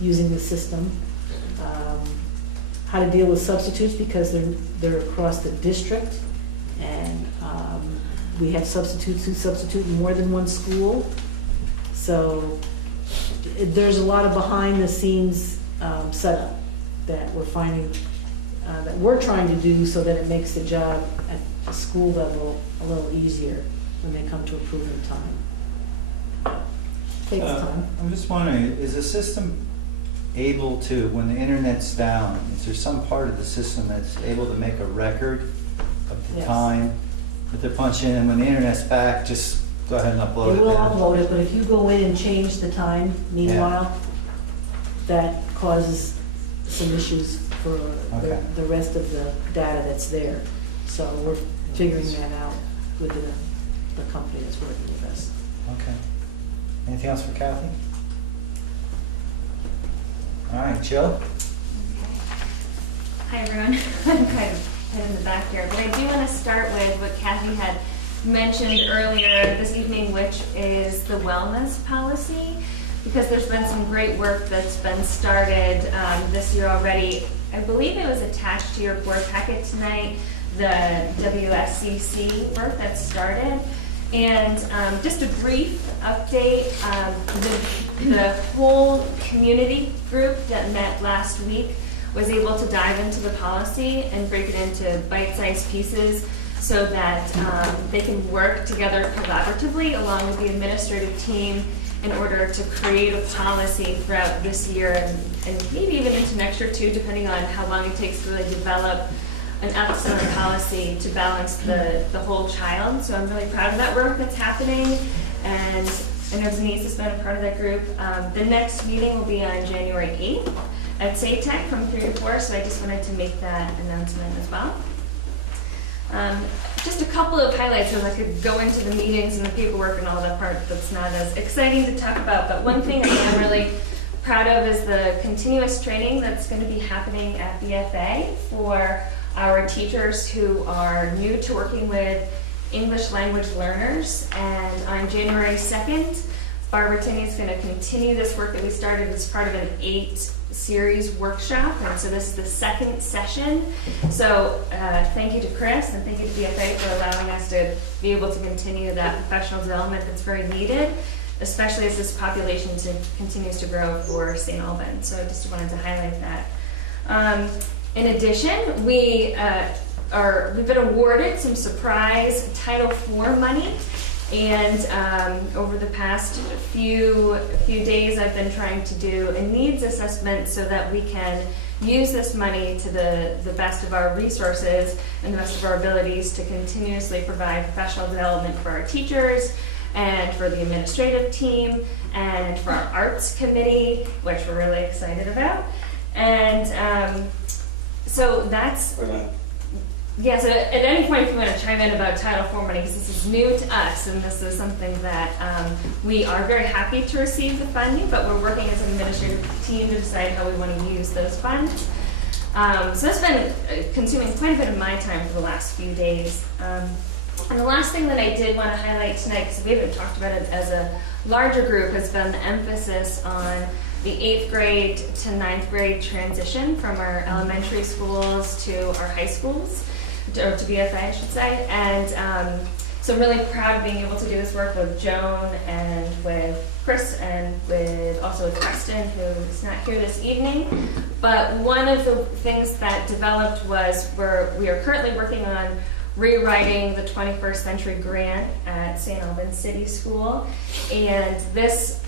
using the system. How to deal with substitutes, because they're across the district, and we have substitutes who substitute in more than one school. So there's a lot of behind the scenes setup that we're finding, that we're trying to do so that it makes the job at the school level a little easier when they come to approving time. Takes time. I'm just wondering, is the system able to, when the internet's down, is there some part of the system that's able to make a record of the Yes. time that they're punching in, and when the internet's back, just go ahead and upload It it will then? upload it, but if you go in and change the time, meanwhile, that causes some issues for Okay. the rest of the data that's there. So we're figuring that out with the company that's working with us. Okay. Anything else for Kathy? All right, Jill? Hi everyone, I'm kind of head in the back here, but I do want to start with what Kathy had mentioned earlier this evening, which is the wellness policy, because there's been some great work that's been started this year already. I believe it was attached to your board packet tonight, the WSCC work that started. And just a brief update, the whole community group that met last week was able to dive into the policy and break it into bite-sized pieces so that they can work together collaboratively along with the administrative team in order to create a policy throughout this year and maybe even into next year too, depending on how long it takes to really develop an excellent policy to balance the whole child. So I'm really proud of that work that's happening, and I know Denise has been a part of that group. The next meeting will be on January 8th at SATEC from 3 to 4, so I just wanted to make that announcement as well. Just a couple of highlights, so I could go into the meetings and the paperwork and all that part that's not as exciting to talk about, but one thing I am really proud of is the continuous training that's going to be happening at BFA for our teachers who are new to working with English language learners. And on January 2nd, Barbara Tinney is going to continue this work that we started as part of an 8-series workshop. And so this is the second session. So thank you to Chris and thank you to BFA for allowing us to be able to continue that professional development that's very needed, especially as this population continues to grow for St. Albans. So I just wanted to highlight that. In addition, we've been awarded some surprise Title IV money, and over the past few days I've been trying to do a needs assessment so that we can use this money to the best of our resources and the best of our abilities to continuously provide professional development for our teachers and for the administrative team, and for our arts committee, which we're really excited about. And so that's, yeah, so at any point if you want to chime in about Title IV money, because this is new to us, and this is something that we are very happy to receive the funding, but we're working as an administrative team to decide how we want to use those funds. So that's been consuming quite a bit of my time for the last few days. And the last thing that I did want to highlight tonight, because we haven't talked about it as a larger group, has been the emphasis on the 8th grade to 9th grade transition from our elementary schools to our high schools, or to BFA, I should say. And so I'm really proud of being able to do this work with Joan and with Chris and also with Preston, who is not here this evening. But one of the things that developed was we are currently working on rewriting the 21st Century Grant at St. Albans City School. And this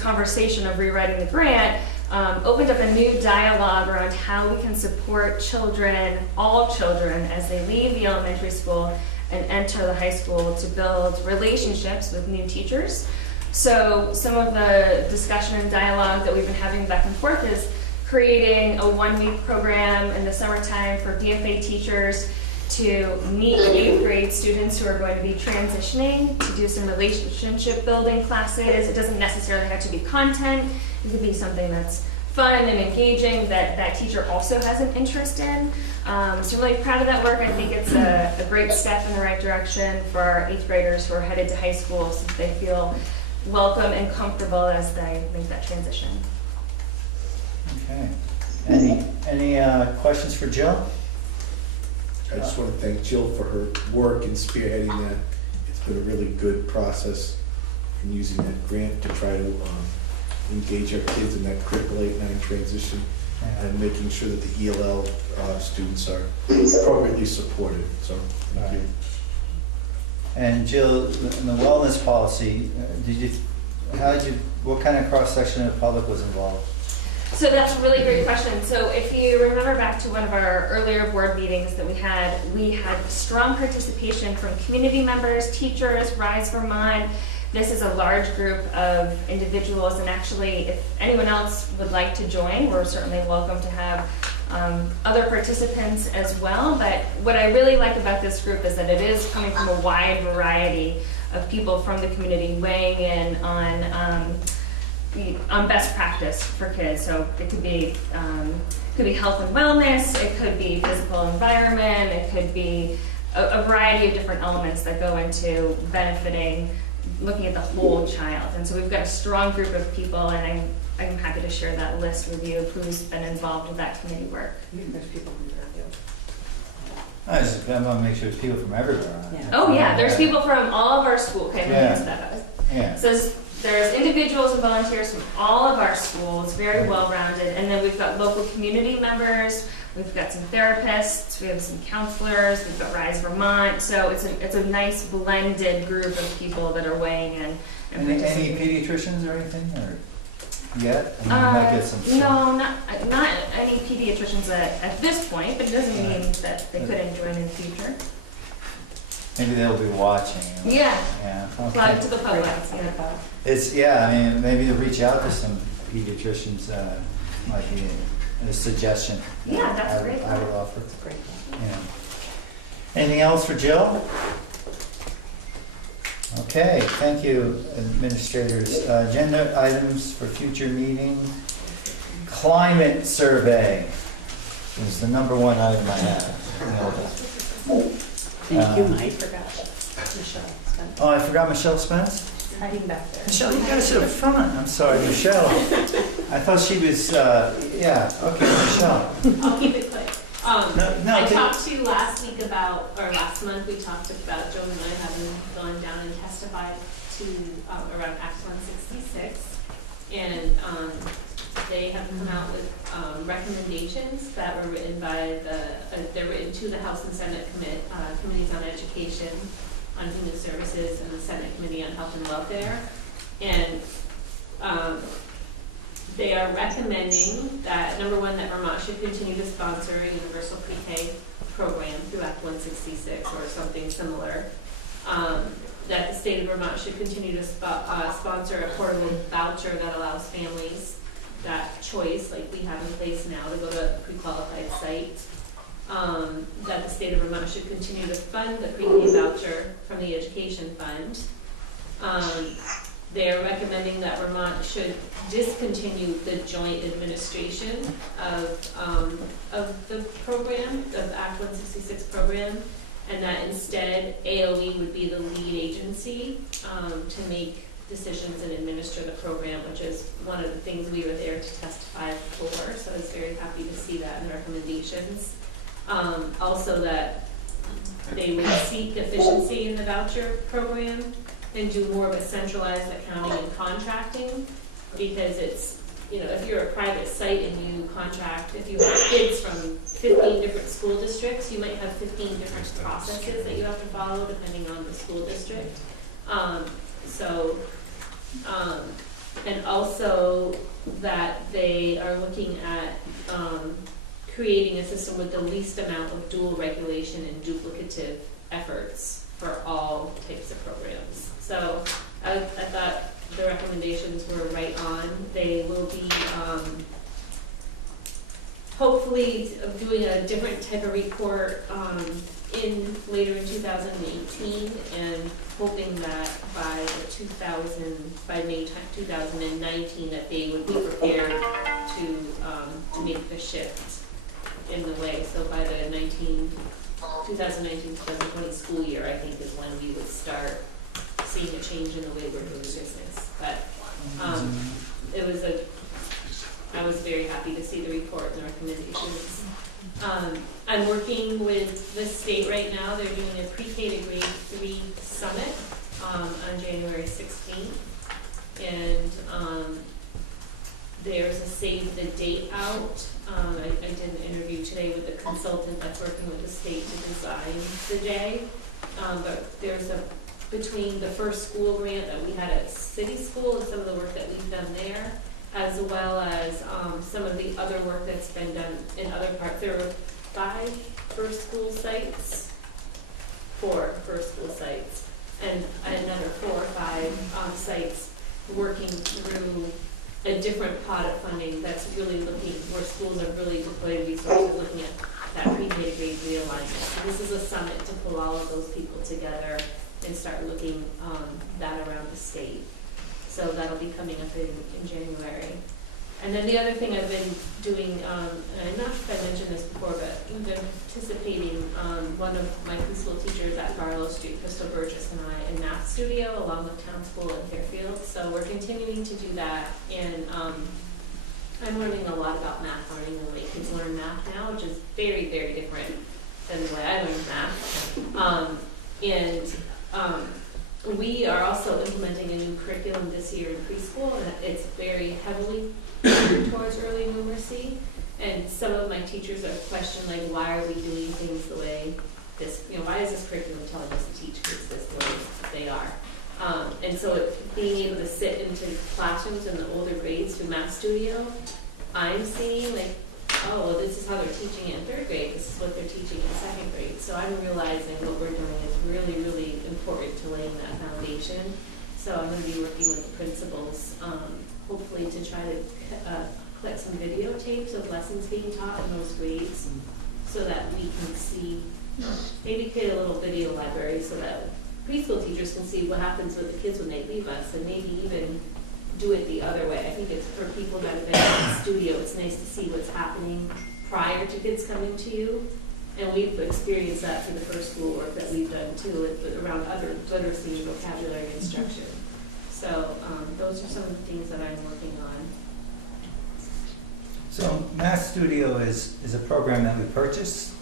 conversation of rewriting the grant opened up a new dialogue around how we can support children, all children, as they leave the elementary school and enter the high school, to build relationships with new teachers. So some of the discussion and dialogue that we've been having back and forth is creating a 1-week program in the summertime for BFA teachers to meet 8th grade students who are going to be transitioning, to do some relationship building classes. It doesn't necessarily have to be content. It could be something that's fun and engaging that teacher also has an interest in. So I'm really proud of that work. I think it's a great step in the right direction for our 8th graders who are headed to high school, so that they feel welcome and comfortable as they make that transition. Okay. Any questions for Jill? I just want to thank Jill for her work in spearheading that. It's been a really good process in using that grant to try to engage our kids in that critical 8-9 transition and making sure that the ELL students are appropriately supported. So, thank you. And Jill, in the wellness policy, what kind of cross-section of the public was involved? So that's a really great question. So if you remember back to one of our earlier board meetings that we had strong participation from community members, teachers, Rise Vermont. This is a large group of individuals, and actually if anyone else would like to join, we're certainly welcome to have other participants as well. But what I really like about this group is that it is coming from a wide variety of people from the community weighing in on best practice for kids. So it could be health and wellness, it could be physical environment, it could be a variety of different elements that go into benefiting, looking at the whole child. And so we've got a strong group of people, and I'm happy to share that list with you of who's been involved with that committee work. There's people from I want to make sure there's people from everywhere. Oh yeah, there's people from all of our schools. Okay, let me answer that. Yeah. So there's individuals and volunteers from all of our schools, very well-rounded, and then we've got local community members, we've got some therapists, we have some counselors, we've got Rise Vermont, so it's a nice blended group of people that are weighing in. And any pediatricians or anything, or yet? I mean, you might get some. No, not any pediatricians at this point, but it doesn't mean that they couldn't join in the future. Maybe they'll be watching. Yeah. Yeah. Okay. Plug to the public. I mean, maybe to reach out to some pediatricians might be a suggestion. Yeah, that's great. I would offer. That's great. Yeah. Anything else for Jill? Okay, thank you, administrators. Agenda items for future meeting. Climate survey is the #1 item I have. Thank you, Mike. Michelle Spence. Oh, I forgot Michelle Spence? Hiding back there. Michelle, you guys are fun. I'm sorry, Michelle. I thought she was, yeah, okay, Michelle. I'll keep it quick. I can- talked to you last week about, or last month, we talked about Joan and I having gone down and testified to around Act 166. And they have come out with recommendations that were written by they're written to the House and Senate committees on education, on human services, and the Senate Committee on Health and Welfare. And they are recommending that, #1, that Vermont should continue to sponsor a universal pre-K program through Act 166 or something similar. that the state of Vermont should continue to sponsor a portable voucher that allows families that choice, like we have in place now, to go to a pre-qualified site. That the state of Vermont should continue to fund the pre-K voucher from the education fund. They're recommending that Vermont should discontinue the joint administration of the program, the Act 166 program, and that instead AOE would be the lead agency to make decisions and administer the program, which is one of the things we were there to testify for. So I was very happy to see that in the recommendations. Also that they would seek efficiency in the voucher program and do more of a centralized accounting and contracting, because it's, you know, if you're a private site and you contract, if you have kids from 15 different school districts, you might have 15 different processes that you have to follow depending on the school district. And also that they are looking at creating a system with the least amount of dual regulation and duplicative efforts for all types of programs. So I thought the recommendations were right on. They will be hopefully doing a different type of report later in 2018, and hoping that by May 2019 that they would be prepared to make the shift in the way. So by the 2019-2020 school year, I think is when we would start seeing a change in the way we're doing business. But I was very happy to see the report and the recommendations. I'm working with the state right now. They're doing a pre-K to grade 3 summit on January 16th. And there's a save the date out. I did an interview today with the consultant that's working with the state to design the day. But there's between the first school grant that we had at City School and some of the work that we've done there, as well as some of the other work that's been done in other parts. There were 4 first school sites, and another 4 or 5 sites working through a different pot of funding that's really looking where schools are really deploying resources, looking at that pre-K to grade realignment. So this is a summit to pull all of those people together and start looking that around the state. So that'll be coming up in January. And then the other thing I've been doing, and I'm not sure if I mentioned this before, but we've been participating, one of my preschool teachers at Barlow Street, Crystal Burgess, and I, in Math Studio, along with Town School in Fairfield. So we're continuing to do that, and I'm learning a lot about math, learning the way kids learn math now, which is very, very different than the way I learned math. We are also implementing a new curriculum this year in preschool, and it's very heavily geared towards early numeracy. And some of my teachers have questioned, like, why are we doing things the way this, why is this curriculum telling us to teach kids this the way they are? And so being able to sit into classrooms in the older grades through Math Studio, I'm seeing, like, oh, well, this is how they're teaching it in 3rd grade, this is what they're teaching in 2nd grade. So I'm realizing what we're doing is really, really important to laying that foundation. So I'm going to be working with the principals, hopefully to try to collect some videotapes of lessons being taught in those grades, so that we can see, maybe create a little video library so that preschool teachers can see what happens with the kids when they leave us, and maybe even do it the other way. I think it's for people that have been in the studio, it's nice to see what's happening prior to kids coming to you. And we've experienced that through the first school work that we've done too, around other literacy and vocabulary instruction. So those are some of the things that I'm working on. So Math Studio is a program that we purchased,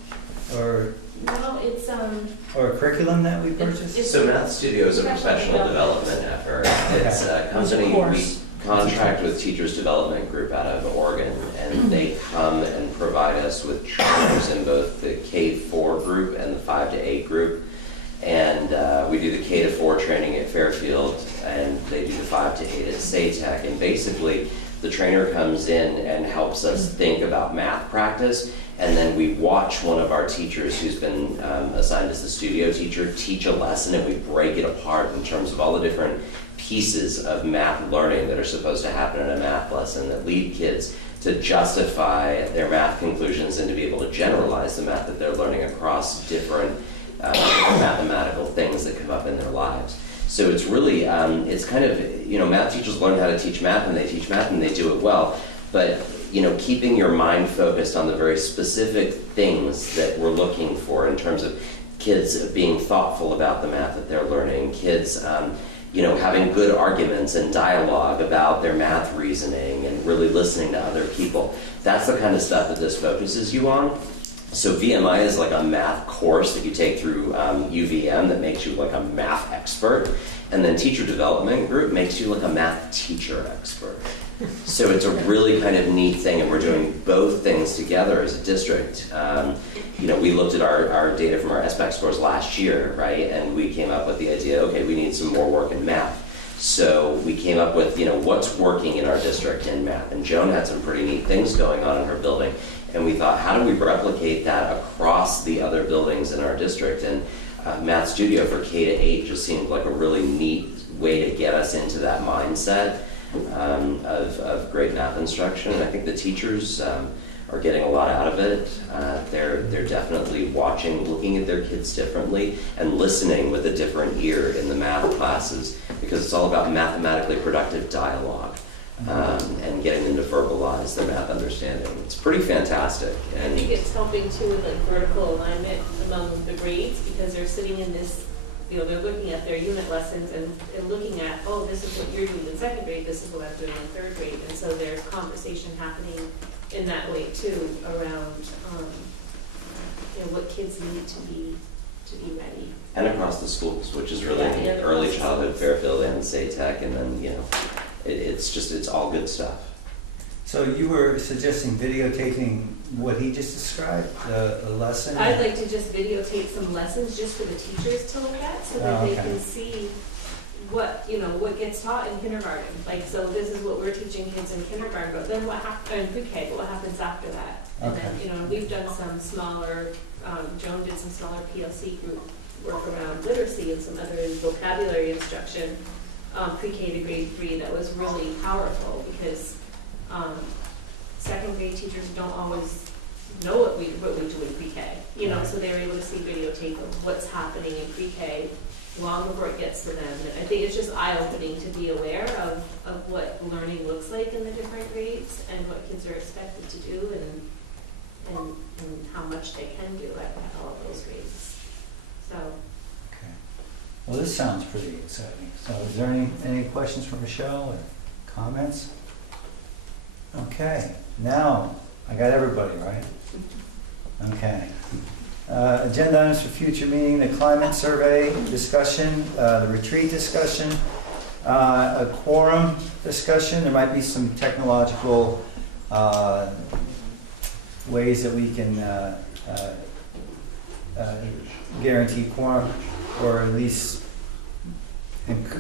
or No, it's or a curriculum that we purchased? So Math Studio is a professional development effort. It's a company, we contract with Teachers Development Group out of Oregon, and they come and provide us with trainers in both the K-4 group and the 5 to 8 group. And we do the K to 4 training at Fairfield, and they do the 5 to 8 at SATEC. And basically, the trainer comes in and helps us think about math practice, and then we watch one of our teachers who's been assigned as the studio teacher teach a lesson, and we break it apart in terms of all the different pieces of math learning that are supposed to happen in a math lesson that lead kids to justify their math conclusions and to be able to generalize the math that they're learning across different mathematical things that come up in their lives. So it's really, it's kind of, math teachers learn how to teach math, and they teach math and they do it well, but keeping your mind focused on the very specific things that we're looking for in terms of kids being thoughtful about the math that they're learning, kids having good arguments and dialogue about their math reasoning and really listening to other people. That's the kind of stuff that this focuses you on. So VMI is like a math course that you take through UVM that makes you like a math expert. And then teacher development group makes you like a math teacher expert. So it's a really kind of neat thing, and we're doing both things together as a district. We looked at our data from our SBAC scores last year, right? And we came up with the idea, okay, we need some more work in math. So we came up with, what's working in our district in math. And Joan had some pretty neat things going on in her building. And we thought, how do we replicate that across the other buildings in our district? And Math Studio for K-8 just seemed like a really neat way to get us into that mindset of great math instruction. And I think the teachers are getting a lot out of it. They're definitely watching, looking at their kids differently, and listening with a different ear in the math classes, because it's all about mathematically productive dialogue. And getting them to verbalize their math understanding. It's pretty fantastic. And I think it's helping too with like vertical alignment among the grades, because they're sitting in this, they're looking at their unit lessons and looking at, oh, this is what you're doing in second grade, this is what I'm doing in third grade. And so there's conversation happening in that way too around what kids need to be ready. And across the schools, which is really neat. Early childhood, Fairfield and SATEC, and then, it's all good stuff. So you were suggesting videotaping what he just described, the lesson? I'd like to just videotape some lessons just for the teachers to look at, so that they can see what gets taught in kindergarten. Like, so this is what we're teaching kids in kindergarten, but then what happens in pre-K, but what happens after that? And then, we've done some smaller, Joan did some smaller PLC group work around literacy and some other vocabulary instruction, pre-K to grade 3, that was really powerful, because second grade teachers don't always know what we do in pre-K, so they were able to see videotape of what's happening in pre-K long before it gets to them. And I think it's just eye-opening to be aware of what learning looks like in the different grades and what kids are expected to do and how much they can do at all of those grades. So. Okay. Well, this sounds pretty exciting. So is there any questions for Michelle or comments? Okay, now I got everybody, right? Okay. Agenda items for future meeting, the climate survey discussion, the retreat discussion, a quorum discussion. There might be some technological ways that we can guarantee quorum, or at least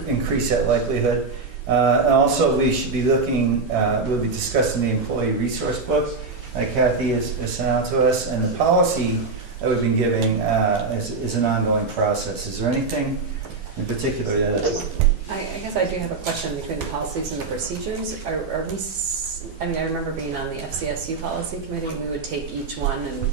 increase that likelihood. And also, we should be looking, we'll be discussing the employee resource book that Kathy has sent out to us, and the policy that we've been giving is an ongoing process. Is there anything in particular that? I guess I do have a question between the policies and the procedures. Are we? I remember being on the FCSU policy committee, and we would take each one and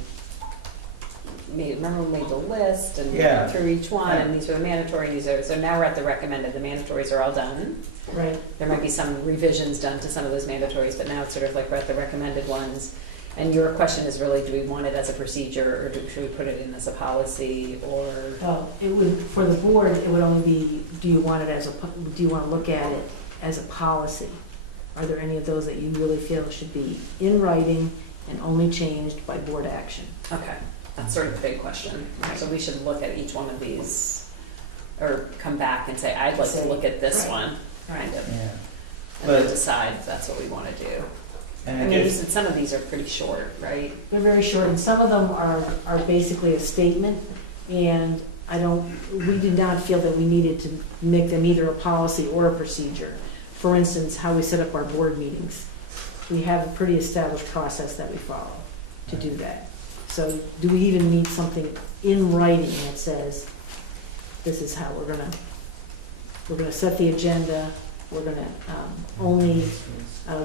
remember we made the list and went through each one, and these were the mandatory, so now we're at the recommended. The mandatories are all done. Right. There might be some revisions done to some of those mandatories, but now it's sort of like we're at the recommended ones. And your question is really, do we want it as a procedure, or should we put it in as a policy, or? Well, it would, for the board, it would only be, do you want to look at it as a policy? Are there any of those that you really feel should be in writing and only changed by board action? Okay, that's sort of a big question. So we should look at each one of these, or come back and say, I'd like to look at this one, kind of, and then decide if that's what we want to do. And you said some of these are pretty short, right? They're very short, and some of them are basically a statement, and we did not feel that we needed to make them either a policy or a procedure. For instance, how we set up our board meetings. we have a pretty established process that we follow to do that. So do we even need something in writing that says, this is how we're gonna set the agenda, we're gonna only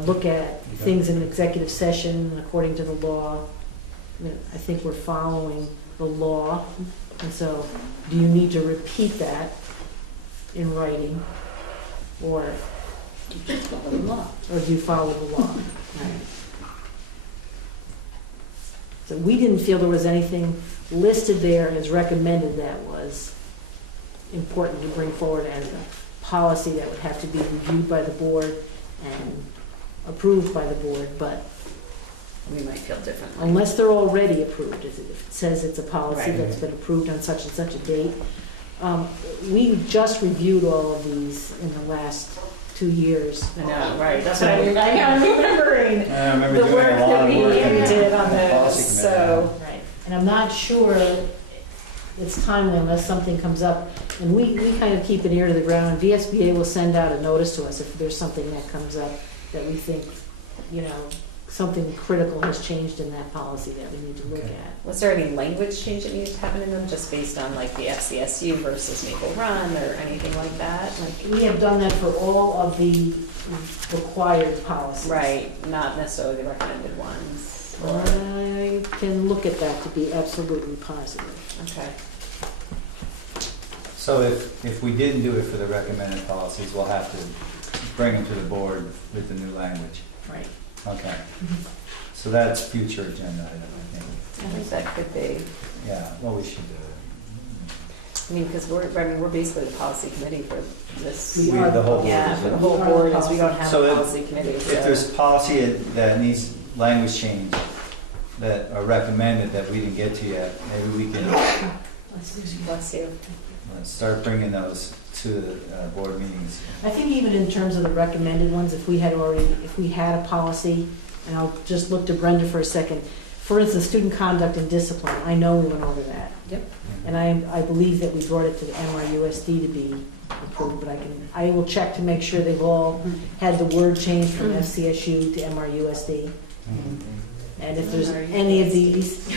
look at things in executive session according to the law. I mean, I think we're following the law, and so do you need to repeat that in writing, or Just follow the law. or do you follow the law? Right. So we didn't feel there was anything listed there as recommended that was important to bring forward as a policy that would have to be reviewed by the board and approved by the board, but We might feel differently. unless they're already approved, if it says it's a policy Right. that's been approved on such and such a date. We just reviewed all of these in the last 2 years. I know, right, that's what I'm remembering. I remember The doing work a lot that of we work in did on the those, policy committee. so. Right, and I'm not sure it's timely unless something comes up. And we kind of keep an ear to the ground, and VSBA will send out a notice to us if there's something that comes up that we think, you know, something critical has changed in that policy that we need to look at. Was there any language change that needed to happen in them, just based on like the FCSU versus Maple Run or anything like that? Like, We have done that for all of the required policies. right, not necessarily the recommended ones. Or, I can look at that to be absolutely positive. okay. So if we didn't do it for the recommended policies, we'll have to bring them to the board with the new language. Right. Okay. So that's future agenda item, I think. I think that could be. Yeah, well, we should do it. I mean, because we're basically the policy committee for this. We are the whole board, Yeah, isn't for the it? whole We are board, the is we don't have So a if- policy committee, If so. there's policy that needs language change that are recommended that we didn't get to yet, maybe we can Bless you. start bringing those to the board meetings. I think even in terms of the recommended ones, if we had a policy, and I'll just look to Brenda for a second. For instance, student conduct and discipline, I know we went over that. Yep. And I believe that we brought it to the MRUSD to be approved, but I will check to make sure they've all had the word change from FCSU to MRUSD. And if there's any of these,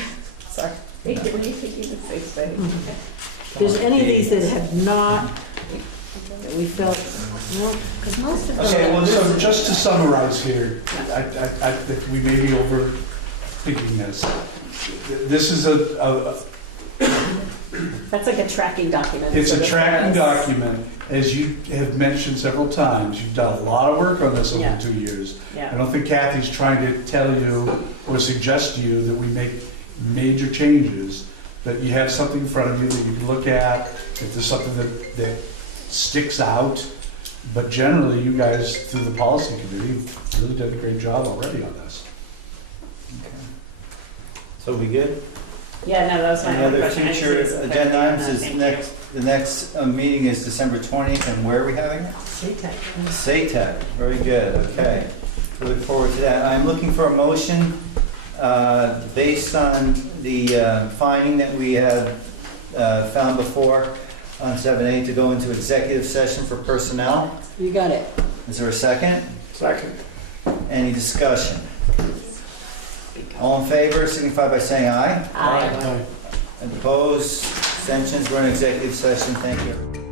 Sorry. When you think you would say thing. if there's any of these that have not, that we felt, no, Because most of them. Okay, well, So just to summarize here, I think we may be overthinking this. This is That's like a tracking document. it's so a the tracking parents- document. As you have mentioned several times, you've done a lot of work on this over Yeah. 2 years. I Yeah, don't think Kathy's trying to tell you or suggest to you that we make major changes, that you have something in front of you that you can look at, if there's something that sticks out. But generally, you guys, through the policy committee, really did a great job already on this. So we good? yeah, no, that was my Any other other question. I just future was okay agenda on items that. is Thank you. the next meeting is December 20th, and where are we having it? SATEC, very good, okay. We look forward to that. I'm looking for a motion based on the finding that we have found before on 7A to go into executive session for personnel. You got it. Is there a second? Second. Any discussion? All in favor, signify by saying aye. Aye. Opposed, abstentions, we're in executive session, thank you.